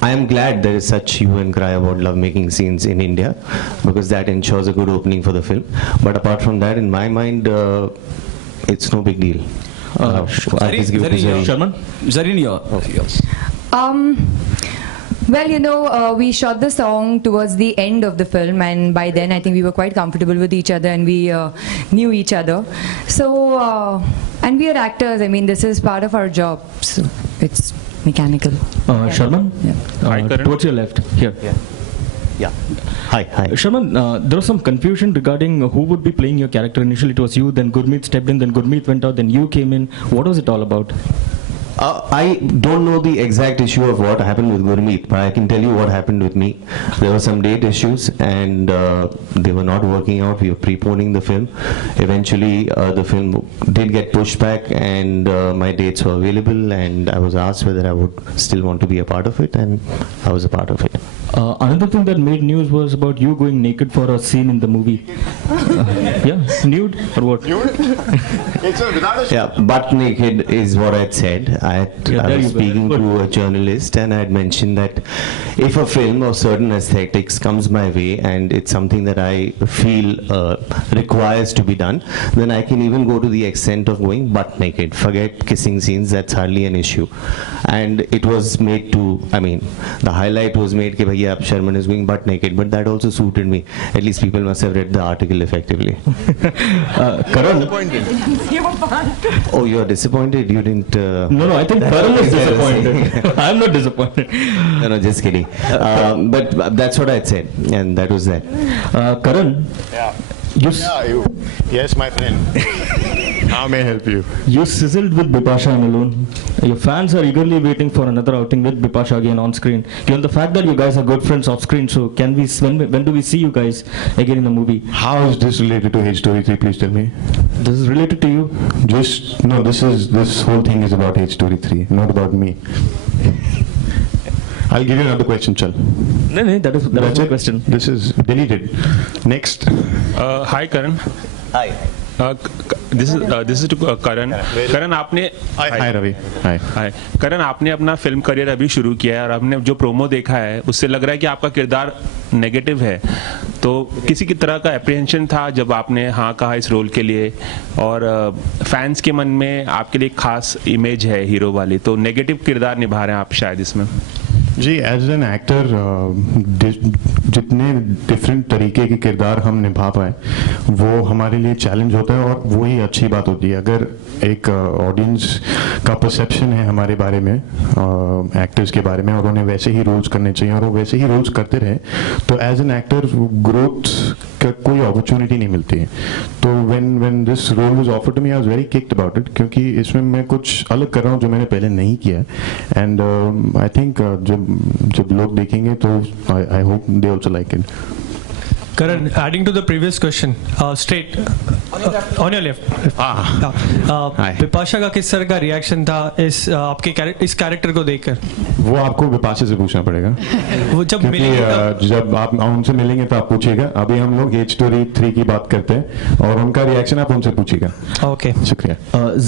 I am glad there is such hue and cry about love-making scenes in India, because that ensures a good opening for the film. But apart from that, in my mind, it's no big deal. Zareen, well, we shot the song towards the end of the film, and by then I think we were quite comfortable with each other, and we knew each other. So, and we are actors. I mean, this is part of our job, so it's mechanical. Sharman, towards your left, here. Yeah. Hi. Shaman, there was some confusion regarding who would be playing your character. Initially it was you, then Gurmeet stepped in, then Gurmeet went out, then you came in. What was it all about? I don't know the exact issue of what happened with Gurmeet, but I can tell you what happened with me. There were some date issues, and they were not working out. We were preponing the film. Eventually, the film did get pushed back, and my dates were available, and I was asked whether I would still want to be a part of it, and I was a part of it. Another thing that made news was about you going naked for a scene in the movie. Yeah, nude or what? Yeah, butt naked is what I'd said. I was speaking to a journalist, and I had mentioned that if a film of certain aesthetics comes my way and it's something that I feel requires to be done, then I can even go to the extent of going butt naked. Forget kissing scenes, that's hardly an issue. And it was made to, I mean, the highlight was made that Sharman is going butt naked, but that also suited me. At least people must have read the article effectively. Karan? Oh, you're disappointed? You didn't... No, I think Karan is disappointed. I'm not disappointed. No, just kidding. But that's what I said, and that was that. Karan? Yeah. You Yes, my friend. How may I help you? You sizzled with Bipasha and Alone. Your fans are eagerly waiting for another outing with Bipasha again on screen. Given the fact that you guys are good friends off screen, so can we? When do we see you guys again in the movie? How is this related to Hate Story 3? Please tell me. This is related to you? No. This whole thing is about Hate Story 3, not about me. I'll give you another question, Chal. No, that is my question. This is deleted. Next. Hi, Karan. Hi. This is to Karan. Karan, आपने Hi Ravi. Hi. Karan, आपने अपना film career अभी शुरू किया है और हमने जो प्रोमो देखा है उससे लग रहा है कि आपका किरदार नेगेटिव है. तो किसी की तरह का एप्रीहेंशन था जब आपने हाँ कहा इस रोल के लिए, और फैंस के मन में आपके लिए खास इमेज है हीरो वाली, तो नेगेटिव किरदार निभा रहे हैं आप शायद इसमें. जी, एज एन एक्टर जितने डिफरेंट तरीके के किरदार हम निभा पाए वो हमारे लिए चैलेंज होता है, और वो ही अच्छी बात होती है. अगर एक ऑडियंस का परसेप्शन है हमारे बारे में, एक्टर्स के बारे में, और उन्हें वैसे ही रोल्स करने चाहिए और वो वैसे ही रोल्स करते रहे, तो एज एन एक्टर ग्रोथ का कोई अपॉर्चुनिटी नहीं मिलती है. तो when this role was offered to me, I was very kicked about it, क्योंकि इसमें मैं कुछ अलग कर रहा हूँ जो मैंने पहले नहीं किया. एंड आई थिंक जब लोग देखेंगे तो I hope they also like it. Karan, adding to the previous question, straight on your left. Bipasha का किस तरह का रिएक्शन था इस कैरेक्टर को देखकर? वो आपको बिपाशा से पूछना पड़ेगा. वो जब मिलेंगे, जब आप उनसे मिलेंगे तो आप पूछिएगा. अभी हम लोग Hate Story 3 की बात करते हैं और उनका रिएक्शन आप उनसे पूछिएगा. Okay. शुक्रिया.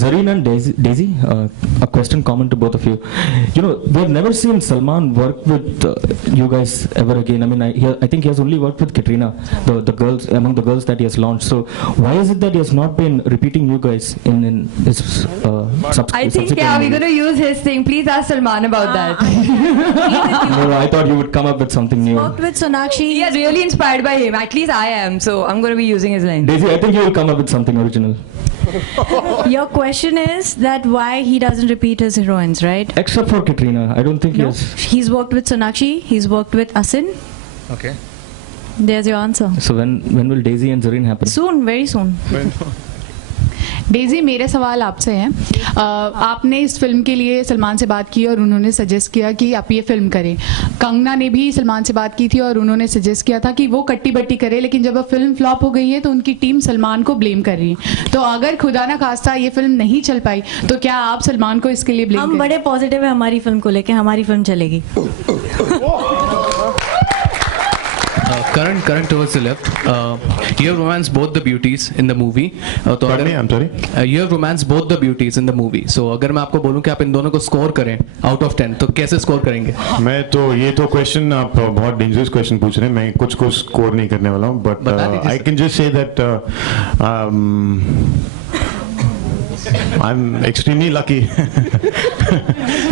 Zareen and Daisy, a question common to both of you. You know, we've never seen Salman work with you guys ever again. I mean, I think he has only worked with Katrina, the girls, among the girls that he has launched. So why is it that he has not been repeating you guys in his I think, yeah, we're going to use his thing. Please ask Salman about that. No, I thought you would come up with something new. Worked with Sonakshi. Yeah, really inspired by him. At least I am. So I'm going to be using his line. Daisy, I think you will come up with something original. Your question is that why he doesn't repeat his heroines, right? Except for Katrina, I don't think he has. He's worked with Sonakshi. He's worked with Asin. Okay. There's your answer. So when will Daisy and Zareen happen? Soon, very soon. Daisy, मेरे सवाल आपसे हैं. आपने इस film के लिए सलमान से बात की और उन्होंने सजेस्ट किया कि आप ये फिल्म करें. कंगना ने भी सलमान से बात की थी और उन्होंने सजेस्ट किया था कि वो कट्टी बट्टी करे, लेकिन जब अब फिल्म फ्लॉप हो गई है तो उनकी टीम सलमान को ब्लेम कर रही है. तो अगर खुदा ना खास्ता ये फिल्म नहीं चल पाई तो क्या आप सलमान को इसके लिए ब्लेम हम बड़े पॉजिटिव है हमारी फिल्म को लेके, हमारी फिल्म चलेगी. Karan, towards the left. You have romanced both the beauties in the movie. Pardon me, I'm sorry. You have romanced both the beauties in the movie. So अगर मैं आपको बोलूँ कि आप इन दोनों को स्कोर करें out of 10, तो कैसे स्कोर करेंगे? ये तो क्वेश्चन आप बहुत डेंजरस क्वेश्चन पूछ रहे हैं. मैं कुछ को स्कोर नहीं करने वाला हूँ, but I can just say that I'm extremely lucky.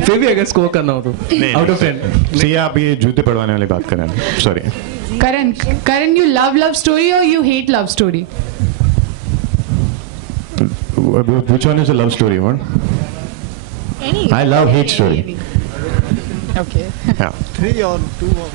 फिर भी अगर स्कोर करना हो तो out of 10. See, आप ये जूते पड़वाने वाली बात कर रहे हैं. Sorry. Karan, you love story or you hate love story? Which one is a love story? One? I love hate story. Okay. Yeah. 3 or 2 or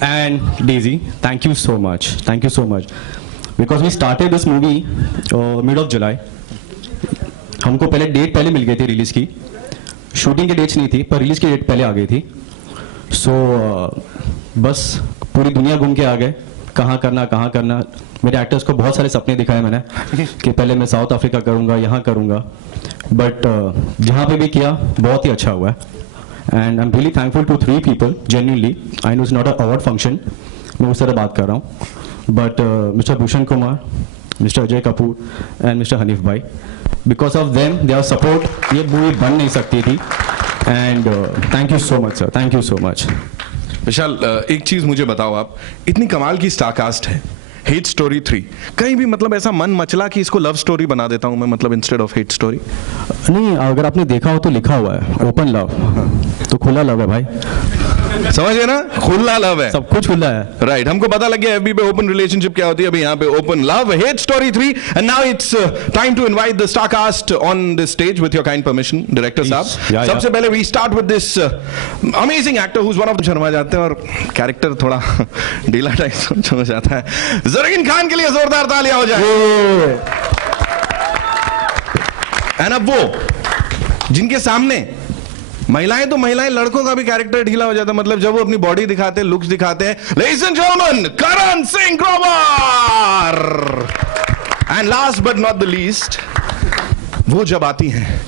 and Daisy, thank you so much. Thank you so much. Because we started this movie mid of July. हमको date पहले मिल गई थी release की. Shooting की dates नहीं थी पर release की डेट पहले आ गई थी. सो बस पूरी दुनिया घूम के आ गए. कहाँ करना. मेरे एक्टर्स को बहुत सारे सपने दिखाए मैंने कि पहले मैं साउथ अफ्रीका करूँगा, यहाँ करूँगा. बट जहाँ पे भी किया बहुत ही अच्छा हुआ है. And I am really thankful to 3 people genuinely. I know it's not a award function, मैं उस तरह बात कर रहा हूँ. But mister Bhushan Kumar, mister Ajay Kapoor and mister Hanif bhai, because of them their support ये मूवी बन नहीं सकती थी. And thank you so much sir, thank you so much. Vishal, एक चीज मुझे बताओ, आप इतनी कमाल की स्टारकास्ट है, हेट स्टोरी 3, कहीं भी मतलब ऐसा मन मचला कि इसको लव स्टोरी बना देता हूं मैं, मतलब इंस्टेड ऑफ हेट स्टोरी? नहीं, अगर आपने देखा हो तो लिखा हुआ है ओपन लव, तो खुला लव है भाई. समझ गए ना, खुला लव है, सब कुछ खुला है. राइट, हमको पता लग गया एफबी पे ओपन रिलेशनशिप क्या होती है, अभी यहाँ पे open love, hate story 3. And now it's time to invite the star cast on this stage with your kind permission, director साहब. सबसे पहले we start with this amazing actor who is one of the, Sharma जाते हैं और character थोड़ा ढीला type हो जाता है. ज़रीन खान के लिए जोरदार तालियां हो जाए. एंड अब वो जिनके सामने महिलाएं तो महिलाएं, लड़कों का भी कैरेक्टर ढीला हो जाता, मतलब जब वो अपनी बॉडी दिखाते हैं, लुक्स दिखाते हैं. Ladies and gentleman, Karan Singh Grover. And last but not the least, वो जब आती हैं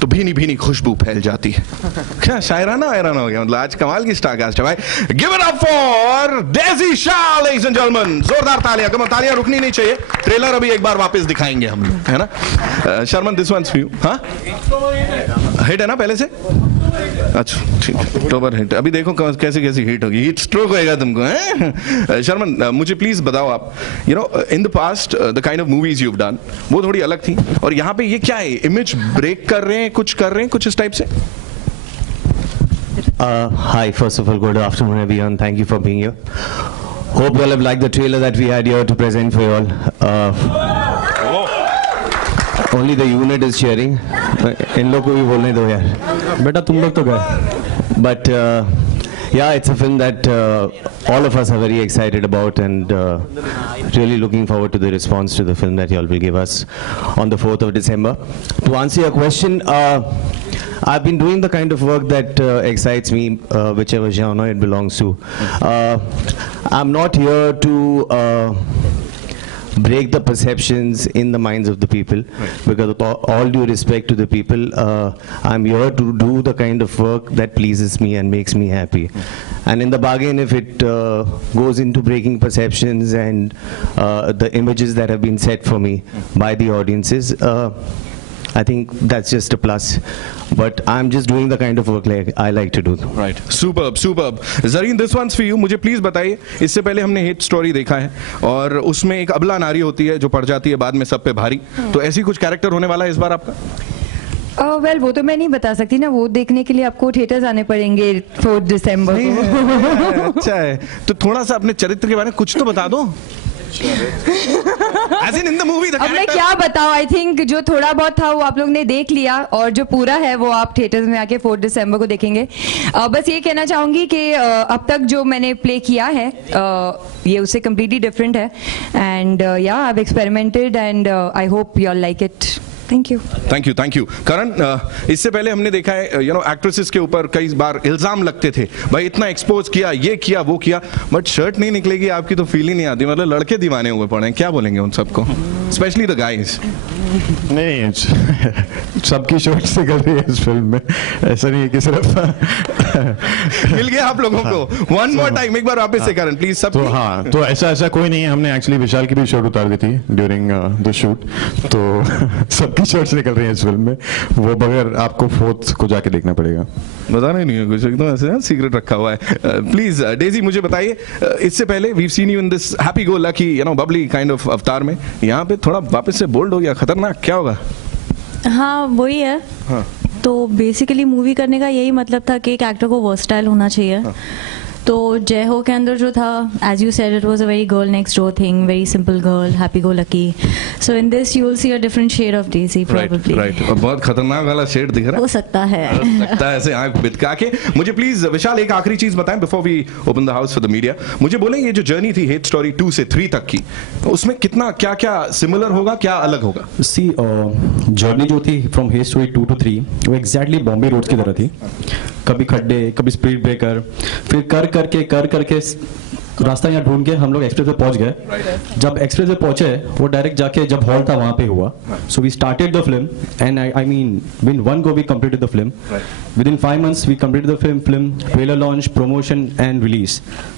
तो भीनी भीनी खुशबू फैल जाती है. क्या शायराना वैराना हो गया, मतलब आज कमाल की स्टारकास्ट है भाई. Give it up for Daisy Shah ladies and gentleman. जोरदार तालियां, कम तालियां रुकनी नहीं चाहिए. ट्रेलर अभी एक बार वापस दिखाएंगे हम लोग, है ना. Sharman, this one's for you. हाँ, हिट है ना पहले से? अच्छा ठीक है, अक्टूबर हिट. अभी देखो कैसे कैसी हिट होगी, हिट स्ट्रोक होएगा तुमको, हैं? शर्मन, मुझे प्लीज बताओ आप, you know in the past the kind of movies you have done वो थोड़ी अलग थी, और यहाँ पे ये क्या है, इमेज ब्रेक कर रहे हैं, कुछ इस टाइप से? Hi, first of all, good afternoon everyone. Thank you for being here. Hope you all have liked the trailer that we had here to present for you all. Only the unit is cheering. इन लोग को भी बोलने दो यार, बेटा तुम लोग तो गए. But yeah, it's a film that all of us are very excited about, and really looking forward to the response to the film that you all will give us on the 4th of December. To answer your question, I've been doing the kind of work that excites me, whichever genre it belongs to. I'm not here to break the perceptions in the minds of the people, because with all due respect to the people, I'm here to do the kind of work that pleases me and makes me happy. And in the bargain, if it goes into breaking perceptions and the images that have been set for me by the audiences, I think that's just a plus. But I'm just doing the kind of work like I like to do. Right. Superb, superb. Zareen, this one's for you. मुझे please बताइए, इससे पहले हमने hit story देखा है और उसमें एक अबला नारी होती है जो पड़ जाती है बाद में सब पे भारी, तो ऐसी कुछ कैरेक्टर होने वाला है इस बार आपका? वेल वो तो मैं नहीं बता सकती ना, वो देखने के लिए आपको थिएटर्स आने पड़ेंगे 4 दिसंबर को. अच्छा है, तो थोड़ा सा अपने चरित्र के बारे में कुछ तो बता दो. As in the movie, the अब मैं क्या बताऊं, आई थिंक जो थोड़ा बहुत था वो आप लोग ने देख लिया, और जो पूरा है वो आप थिएटर्स में आके 4 दिसंबर को देखेंगे. बस ये कहना चाहूंगी कि अब तक जो मैंने प्ले किया है ये उससे कम्प्लीटली डिफरेंट है. And yeah I have experimented and I hope you all like it. Thank you. Thank you, thank you. Karan, इससे पहले हमने देखा है यू नो एक्ट्रेसेस के ऊपर कई बार इल्जाम लगते थे, भाई इतना एक्सपोज किया, ये किया, वो किया, बट शर्ट नहीं निकलेगी आपकी तो फील ही नहीं आती, मतलब लड़के दीवाने हुए पड़े हैं. क्या बोलेंगे उन सबको, स्पेशली द गाइज? नहीं, सबकी शर्ट निकल रही है इस फिल्म में, ऐसा नहीं है कि सिर्फ मिल गया आप लोगों को. वन मोर टाइम, एक बार वापस से करण प्लीज. सब तो हाँ, तो ऐसा कोई नहीं है. हमने एक्चुअली विशाल की भी शर्ट उतार दी थी ड्यूरिंग द शूट, तो सबकी शर्ट्स निकल रही है इस फिल्म में. वो बगैर आपको 4th को जाके देखना पड़ेगा. बताना ही नहीं है कुछ, एकदम ऐसे सीक्रेट रखा हुआ है. प्लीज डेजी मुझे बताइए, इससे पहले we seen you in this happy go lucky you know bubbly kind of अवतार में, यहाँ पे थोड़ा वापस से बोल्ड हो गया, खतरनाक, क्या होगा? हाँ वही है. हाँ. तो बेसिकली मूवी करने का यही मतलब था कि एक एक्टर को वर्सटाइल होना चाहिए. हाँ. तो जय हो के अंदर जो था, as you said, it was a very girl next door thing, very simple girl, happy go lucky. So in this you will see a different shade of Daisy probably. Right. और बहुत खतरनाक वाला शेड दिख रहा है. हो सकता है. लगता है ऐसे आंख बिटका के. मुझे प्लीज विशाल एक आखिरी चीज बताएं before we open the house for the media. मुझे बोलें ये जो जर्नी थी Hate Story 2 से 3 तक की, उसमें कितना क्या सिमिलर होगा, क्या अलग होगा? See, जर्नी जो थी from Hate Story 2 to 3 वो एग्जैक्टली बॉम्बे रोड्स की तरह थी. कभी खड्डे, कभी स्पीड ब्रेकर, फिर कर करके रास्ता यहाँ ढूंढ के हम लोग एक्सप्रेस पे पहुंच गए. जब एक्सप्रेस पे पहुंचे वो डायरेक्ट जाके जब हॉल था वहां पे हुआ. So we started the film and I mean win one go we completed the film. Within 5 months we completed the film, trailer launch, promotion and release.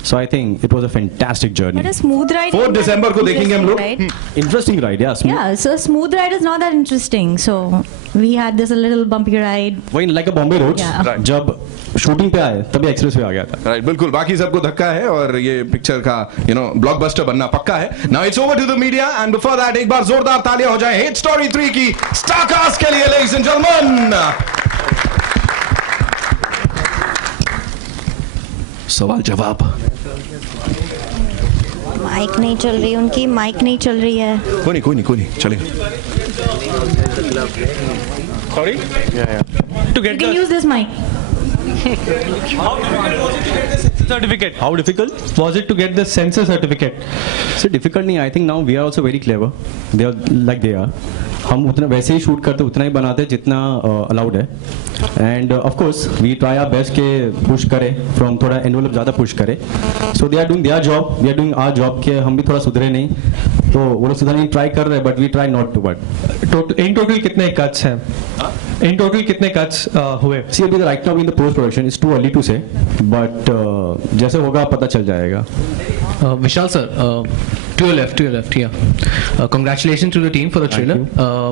So I think it was a fantastic journey. But a smooth ride. 4 दिसंबर को देखेंगे हम लोग. Interesting ride. Yeah, so a smooth ride is not that interesting. So we had this a little bumpy ride. वही like अ Bombay roads. जब shooting पे आए तभी एक्सप्रेस पे आ गया था. राइट, बिल्कुल. बाकी सबको धक्का है और ये पिक्चर का ब्लॉकबस्टर बनना पक्का है. Now it's over to the media and before that एक बार जोरदार तालियां हो जाए Hate Story 3 की स्टार कास्ट के लिए, लेडीज एंड जेंटलमैन. सवाल जवाब. माइक नहीं चल रही, उनकी माइक नहीं चल रही है. कोई नहीं चलेगा. Sorry? You can use this mic. Certificate. How difficult was it to get the censor certificate? So difficult नहीं. I think now we are also very clever. They are. हम उतना वैसे ही शूट करते, उतना ही बनाते जितना अलाउड है. And of course we try our best के पुश करें, फ्रॉम थोड़ा एनवेलप ज़्यादा पुश करें. So they are doing their job, we are doing our job. के हम भी थोड़ा सुधरे नहीं, तो वो लोग सुधरने की ट्राई कर रहे हैं, but we try not to. But in total कितने कट्स हैं? इन टोटल कितने कट्स हुए? सी अभी right now in the post production is too early to say, but जैसे होगा पता चल जाएगा. Vishal sir, to your left, yeah. Congratulations to the team for the trailer.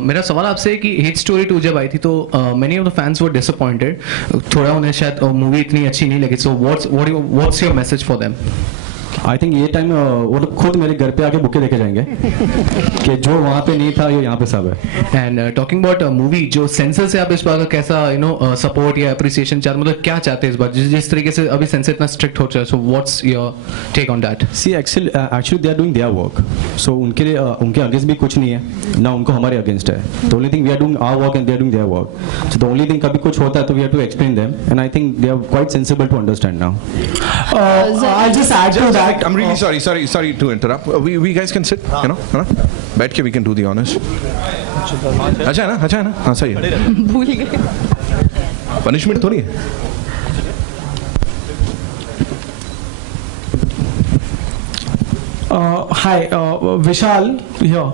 मेरा सवाल आपसे है कि Hate Story 2 जब आई थी तो many of the fans were disappointed. थोड़ा उन्हें शायद मूवी इतनी अच्छी नहीं लगी. So what's your message for them? I think ये टाइम वो लोग खुद मेरे घर पे आके बुके लेके जाएंगे कि जो वहाँ पे नहीं था ये यहाँ पे सब है. एंड टॉकिंग अबाउट मूवी, जो सेंसर से आप इस बार का कैसा सपोर्ट या अप्रिसिएशन चाहते, मतलब क्या चाहते हैं इस बार, जिस तरीके से अभी सेंसर इतना स्ट्रिक्ट हो चुका है. So what's your take on that? See actually they are doing their work. So उनके लिए उनके अगेंस्ट भी कुछ नहीं है ना, उनको हमारे अगेंस्ट है. The only thing we are doing our work and they are doing their work. So the only thing कभी कुछ होता है तो we have to explain them and I think they are quite sensible to understand now. I'll just add to that. I'm really sorry to interrupt. We guys can sit, बैठ के we can do the honors. अच्छा है ना? हाँ सही है. भूल गए. पनिशमेंट थोड़ी है. Hi, Vishal here.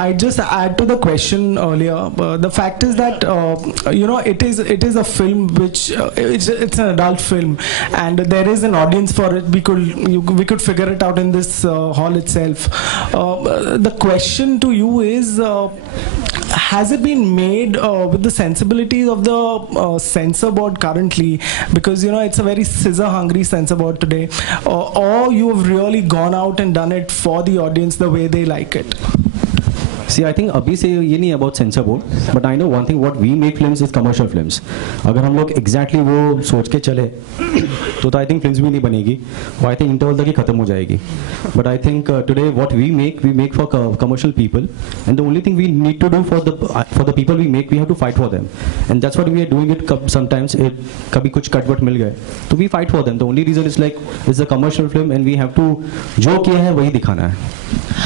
I just add to the question earlier. The fact is that it is a film which it's an adult film, and there is an audience for it. We could figure it out in this hall itself. The question to you is, has it been made with the sensibilities of the censor board currently? Because it's a very scissor hungry censor board today, or you have really gone out and done it for the audience the way they like it? See, I think अभी से ये नहीं about censor board, but I know one thing, what we make films is commercial films. अगर हम लोग exactly वो सोच के चले तो I think films भी नहीं बनेगी, वो I think interval तक ही खत्म हो जाएगी. But I think today what we make for commercial people, and the only thing we need to do for the people we make, we have to fight for them, and that's what we are doing it. Sometimes कभी कुछ कटवट मिल गए तो we fight for them. The only reason is like it's a commercial film and we have to जो किया है वही दिखाना है.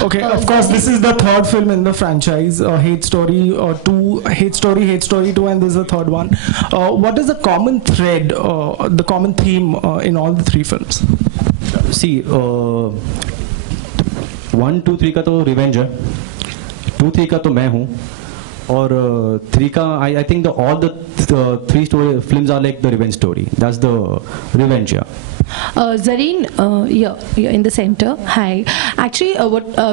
Okay, of course, this is the third film in the franchise, Hate Story 2, Hate Story 2, and this is the third one. What is the common thread, the common theme in all the three films? See, 1, 2, 3 का तो revenge है, 2, 3 का तो मैं हूँ, और 3 का I think all the 3 story films are like the revenge story. That's the revenge, yeah. Zareen, you're in the center. Hi. Actually,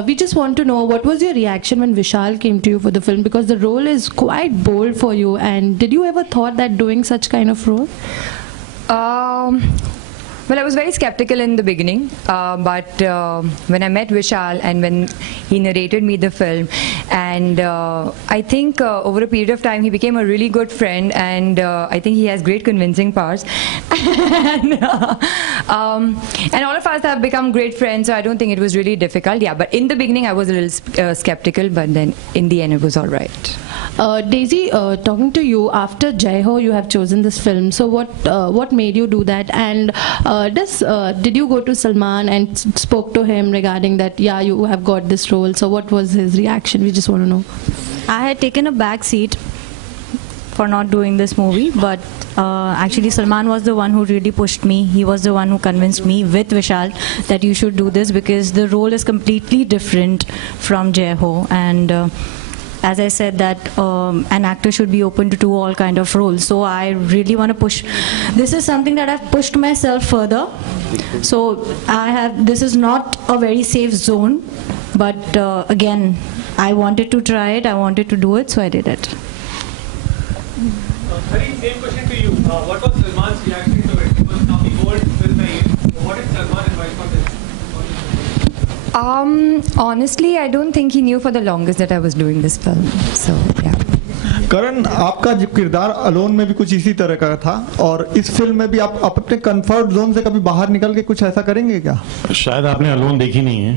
we just want to know, what was your reaction when Vishal came to you for the film? Because the role is quite bold for you, and did you ever thought that doing such kind of role? Well, I was very skeptical in the beginning, but when I met Vishal and when he narrated me the film, and I think over a period of time he became a really good friend, and I think he has great convincing powers. And all of us have become great friends, so I don't think it was really difficult. Yeah, but in the beginning I was a little skeptical, but then in the end it was all right. Daisy, talking to you after Jai Ho, you have chosen this film. So what made you do that? And did you go to Salman and spoke to him regarding that? Yeah, you have got this role. So what was his reaction? We just want to know. I had taken a back seat for not doing this movie, but actually Salman was the one who really pushed me. He was the one who convinced me with Vishal that you should do this because the role is completely different from Jai Ho, and as I said that an actor should be open to do all kind of roles. So I really want to push. This is something that I've pushed myself further. So this is not a very safe zone, but again, I wanted to try it. I wanted to do it, so I did it. Very same question to you. What was Salman's reaction to it? He was coming old with the age. What did Salman advise for this? Honestly, I don't think he knew for the longest that I was doing this film. So yeah. करण, आपका जो किरदार alone में भी कुछ इसी तरह का था और इस फिल्म में भी आप अपने कंफर्ट जोन से कभी बाहर निकल के कुछ ऐसा करेंगे क्या? शायद आपने अलोन देखी नहीं है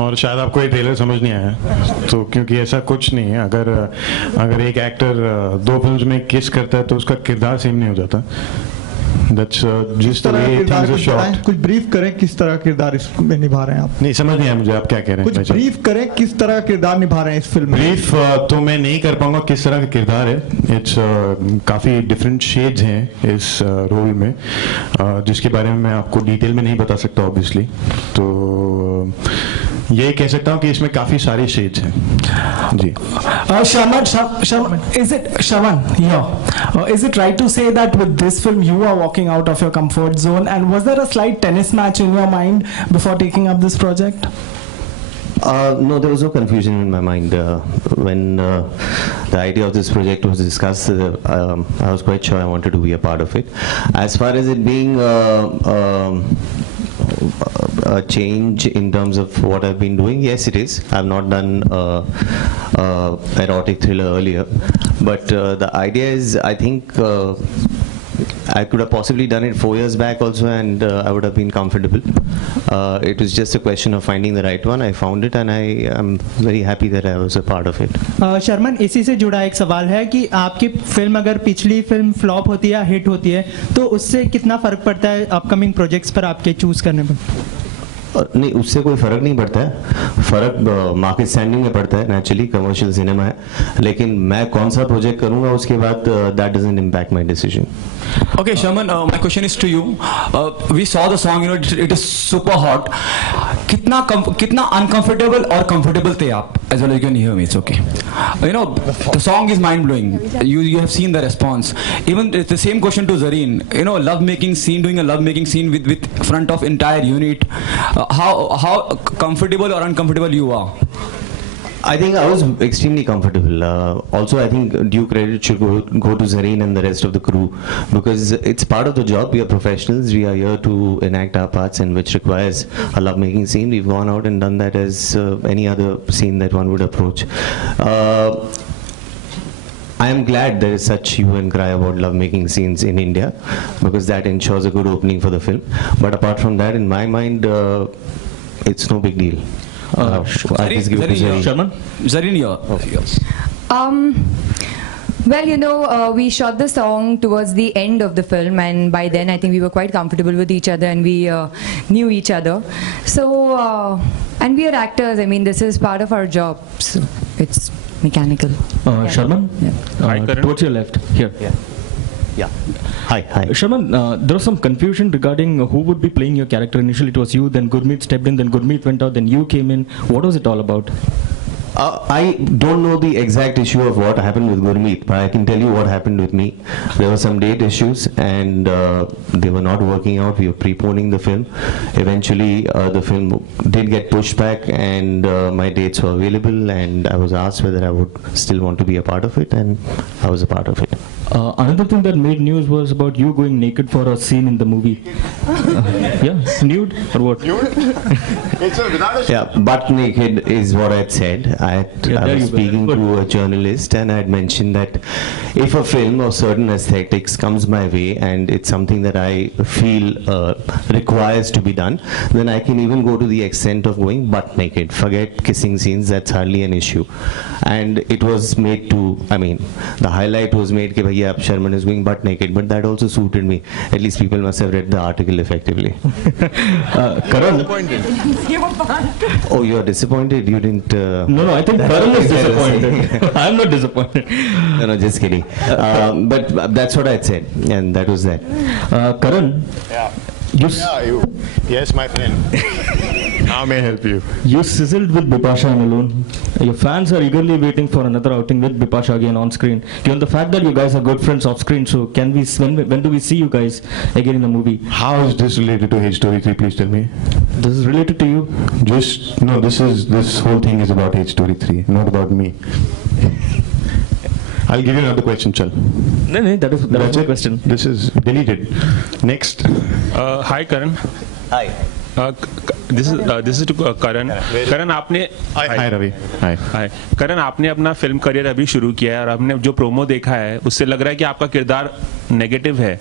और शायद आपको ये ट्रेलर समझ नहीं आया, तो क्योंकि ऐसा कुछ नहीं है. अगर एक एक्टर दो फिल्म्स में किस करता है तो उसका किरदार सेम नहीं हो जाता. That's just the way things are shot. कुछ ब्रीफ करें किस तरह का किरदार इसमें निभा रहे हैं आप? नहीं समझ नहीं आया मुझे आप क्या कह रहे हैं. कुछ ब्रीफ करें किस तरह का किरदार निभा रहे हैं इस फिल्म में. ब्रीफ तो मैं नहीं कर पाऊंगा किस तरह का किरदार है. इट्स काफ़ी डिफरेंट शेड्स हैं इस रोल में, जिसके बारे में मैं आपको डिटेल में नहीं बता सकता ऑब्वियसली. तो यही कह सकता हूँ कि इसमें काफ़ी सारे शेड्स हैं. जी. Sharman, is it right to say that with this film you are walking out of your comfort zone, and was there a slight tennis match in your mind before taking up this project? No, there was no confusion in my mind. When the idea of this project was discussed, I was quite sure I wanted to be a part of it. As far as it being a change in terms of what I've been doing, yes it is. I've not done erotic thriller earlier, but the idea is, I think I could have possibly done it 4 years back also, and I would have been comfortable. It was just a question of finding the right one. I found it, and I am very happy that I was a part of it. Sharman, इसी से जुड़ा एक सवाल है कि आपकी film अगर पिछली फिल्म फ्लॉप होती है या हिट होती है तो उससे कितना फर्क पड़ता है अपकमिंग प्रोजेक्ट्स पर आपके चूज करने पर? नहीं, उससे कोई फ़र्क नहीं पड़ता है. फ़र्क मार्केट स्टैंडिंग में पड़ता है. नेचुरली कमर्शियल सिनेमा है, लेकिन मैं कौन सा प्रोजेक्ट करूंगा उसके बाद that doesn't impact my decision. Okay, Sharman, my question is to you. We saw the song, it is super hot. कितना uncomfortable और comfortable थे आप? As well as you can hear me, it's okay. The song is mind blowing. You have seen the response. Even it's the same question to Zareen. Love making scene, doing a love making scene with front of entire unit. How comfortable or uncomfortable you are? I think I was extremely comfortable. Also, I think due credit should go to Zareen and the rest of the crew, because it's part of the job. We are professionals. We are here to enact our parts, and which requires a love-making scene. We've gone out and done that as any other scene that one would approach. I am glad there is such hue and cry about love-making scenes in India, because that ensures a good opening for the film. But apart from that, in my mind, it's no big deal. Zareen, well, we shot the song towards the end of the film, and by then I think we were quite comfortable with each other, and we knew each other. So, and we are actors. I mean, this is part of our job, so it's mechanical. Sharman, towards your left, here. Yeah. Hi. Sharman, there was some confusion regarding who would be playing your character. Initially it was you, then Gurmeet stepped in, then Gurmeet went out, then you came in. What was it all about? I don't know the exact issue of what happened with Gurmeet, but I can tell you what happened with me. There were some date issues, and they were not working out. We were preponing the film. Eventually, the film did get pushed back, and my dates were available, and I was asked whether I would still want to be a part of it, and I was a part of it. Another thing that made news was about you going naked for a scene in the movie. Yeah, nude or what? Yeah, butt naked is what I'd said. I was speaking to a journalist and I had mentioned that if a film of certain aesthetics comes my way and it's something that I feel requires to be done, then I can even go to the extent of going butt naked. Forget kissing scenes, that's hardly an issue. And it was made to, I mean, the highlight was made that bhaiya Sharman is going butt naked, but that also suited me. At least people must have read the article effectively. Karan? Oh, you're disappointed? You didn't... No, I think Karan is disappointed. I'm not disappointed. No, just kidding. But that's what I said, and that was that. Karan? Yeah. You Yes, my friend. How may I help you? You sizzled with Bipasha and Alone. Your fans are eagerly waiting for another outing with Bipasha again on screen. Given the fact that you guys are good friends off screen, so can we? When do we see you guys again in the movie? How is this related to H Story 3? Please tell me. This is related to you. This whole thing is about H Story 3, not about me. I'll give you another question, Chal. No, that was my question. This is deleted. Next. Hi, Karan. Hi. This is to Karan. Karan, आपने Hi Ravi. Hi. Karan, आपने अपना film career अभी शुरू किया है और हमने जो प्रोमो देखा है उससे लग रहा है कि आपका किरदार नेगेटिव है.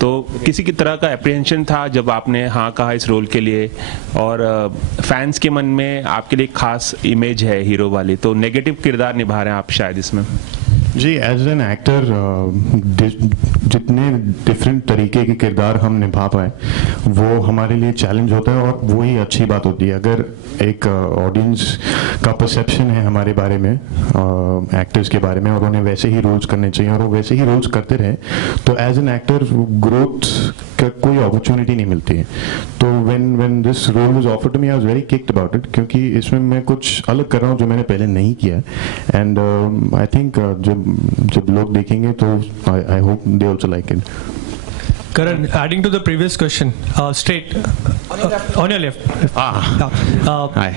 तो किसी की तरह का एप्रीहेंशन था जब आपने हाँ कहा इस रोल के लिए, और फैंस के मन में आपके लिए खास इमेज है हीरो वाली, तो नेगेटिव किरदार निभा रहे हैं आप शायद इसमें. जी, एज एन एक्टर जितने डिफरेंट तरीके के किरदार हम निभा पाए वो हमारे लिए चैलेंज होता है और वही अच्छी बात होती है. अगर एक ऑडियंस का परसेप्शन है हमारे बारे में, एक्टर्स के बारे में, और उन्हें वैसे ही रोल्स करने चाहिए और वो वैसे ही रोल्स करते रहे, तो एज एन एक्टर ग्रोथ का कोई अपॉर्चुनिटी नहीं मिलती है. तो when this role was offered to me I was very kicked about it, क्योंकि इसमें मैं कुछ अलग कर रहा हूँ जो मैंने पहले नहीं किया. एंड आई थिंक जब लोग देखेंगे तो I hope they also like it. Karan, adding to the previous question, straight on your left.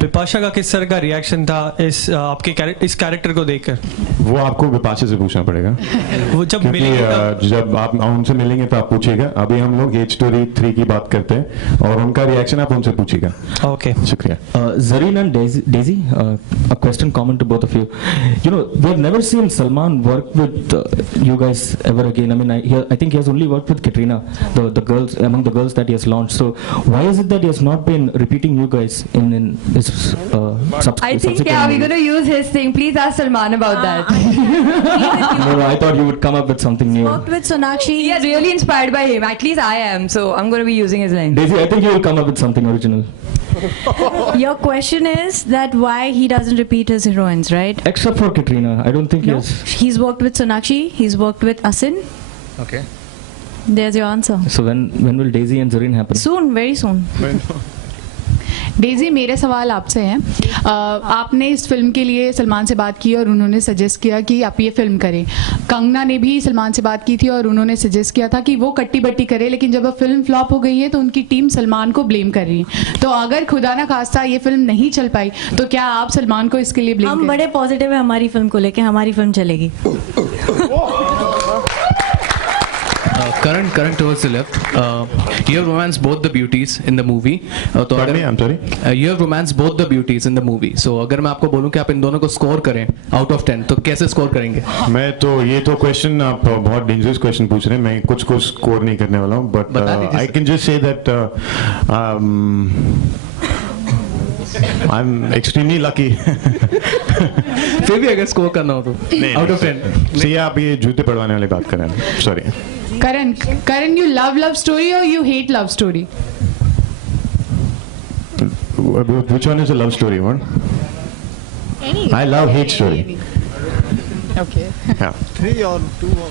Bipasha का किस तरह का रिएक्शन था इस कैरेक्टर को देखकर? वो आपको बिपाशा से पूछना पड़ेगा. वो जब मिलेंगे, जब आप उनसे मिलेंगे तो आप पूछिएगा. अभी हम लोग H Story 3 की बात करते हैं और उनका रिएक्शन आप उनसे पूछिएगा. Okay. शुक्रिया. Zareen and Daisy, a question common to both of you. You know, we've never seen Salman work with you guys ever again. I mean, I think he has only worked with Katrina, the girls, among the girls that he has launched. So why is it that he has not been repeating you guys in his I think we're going to use his thing. Please ask Salman about that. No, I thought you would come up with something new. Worked with Sonakshi. He is really inspired by him. At least I am. So I'm going to be using his line. Daisy, I think you will come up with something original. Your question is that why he doesn't repeat his heroines, right? Except for Katrina, I don't think he has. He's worked with Sonakshi. He's worked with Asin. Okay. There's your answer. So when will Daisy and Zareen happen? Soon, very soon. Daisy, मेरे सवाल आपसे हैं. आपने इस film के लिए सलमान से बात की और उन्होंने सजेस्ट किया कि आप ये फिल्म करें. कंगना ने भी सलमान से बात की थी और उन्होंने सजेस्ट किया था कि वो कट्टी बट्टी करे, लेकिन जब अब फिल्म फ्लॉप हो गई है तो उनकी टीम सलमान को ब्लेम कर रही है. तो अगर खुदा ना खास्ता ये फिल्म नहीं चल पाई तो क्या आप सलमान को इसके लिए ब्लेम हम बड़े पॉजिटिव है हमारी फिल्म को लेके, हमारी फिल्म चलेगी. Karan, towards the left. You have romanced both the beauties in the movie. Pardon me, I'm sorry. You have romanced both the beauties in the movie. So अगर मैं आपको बोलूं कि आप इन दोनों को स्कोर करें out of 10, तो कैसे स्कोर करेंगे? मैं तो ये तो क्वेश्चन आप बहुत डेंजरस क्वेश्चन पूछ रहे हैं. मैं कुछ को स्कोर नहीं करने वाला हूँ, but I can just say that I'm extremely lucky. फिर भी अगर स्कोर करना हो तो out of 10. See, आप ये जूते पड़वाने वाली बात कर रहे हैं. Sorry. Karan, you love story or you hate love story? Which one is a love story? One? I love hate story. Okay. Yeah. 3 or 2 or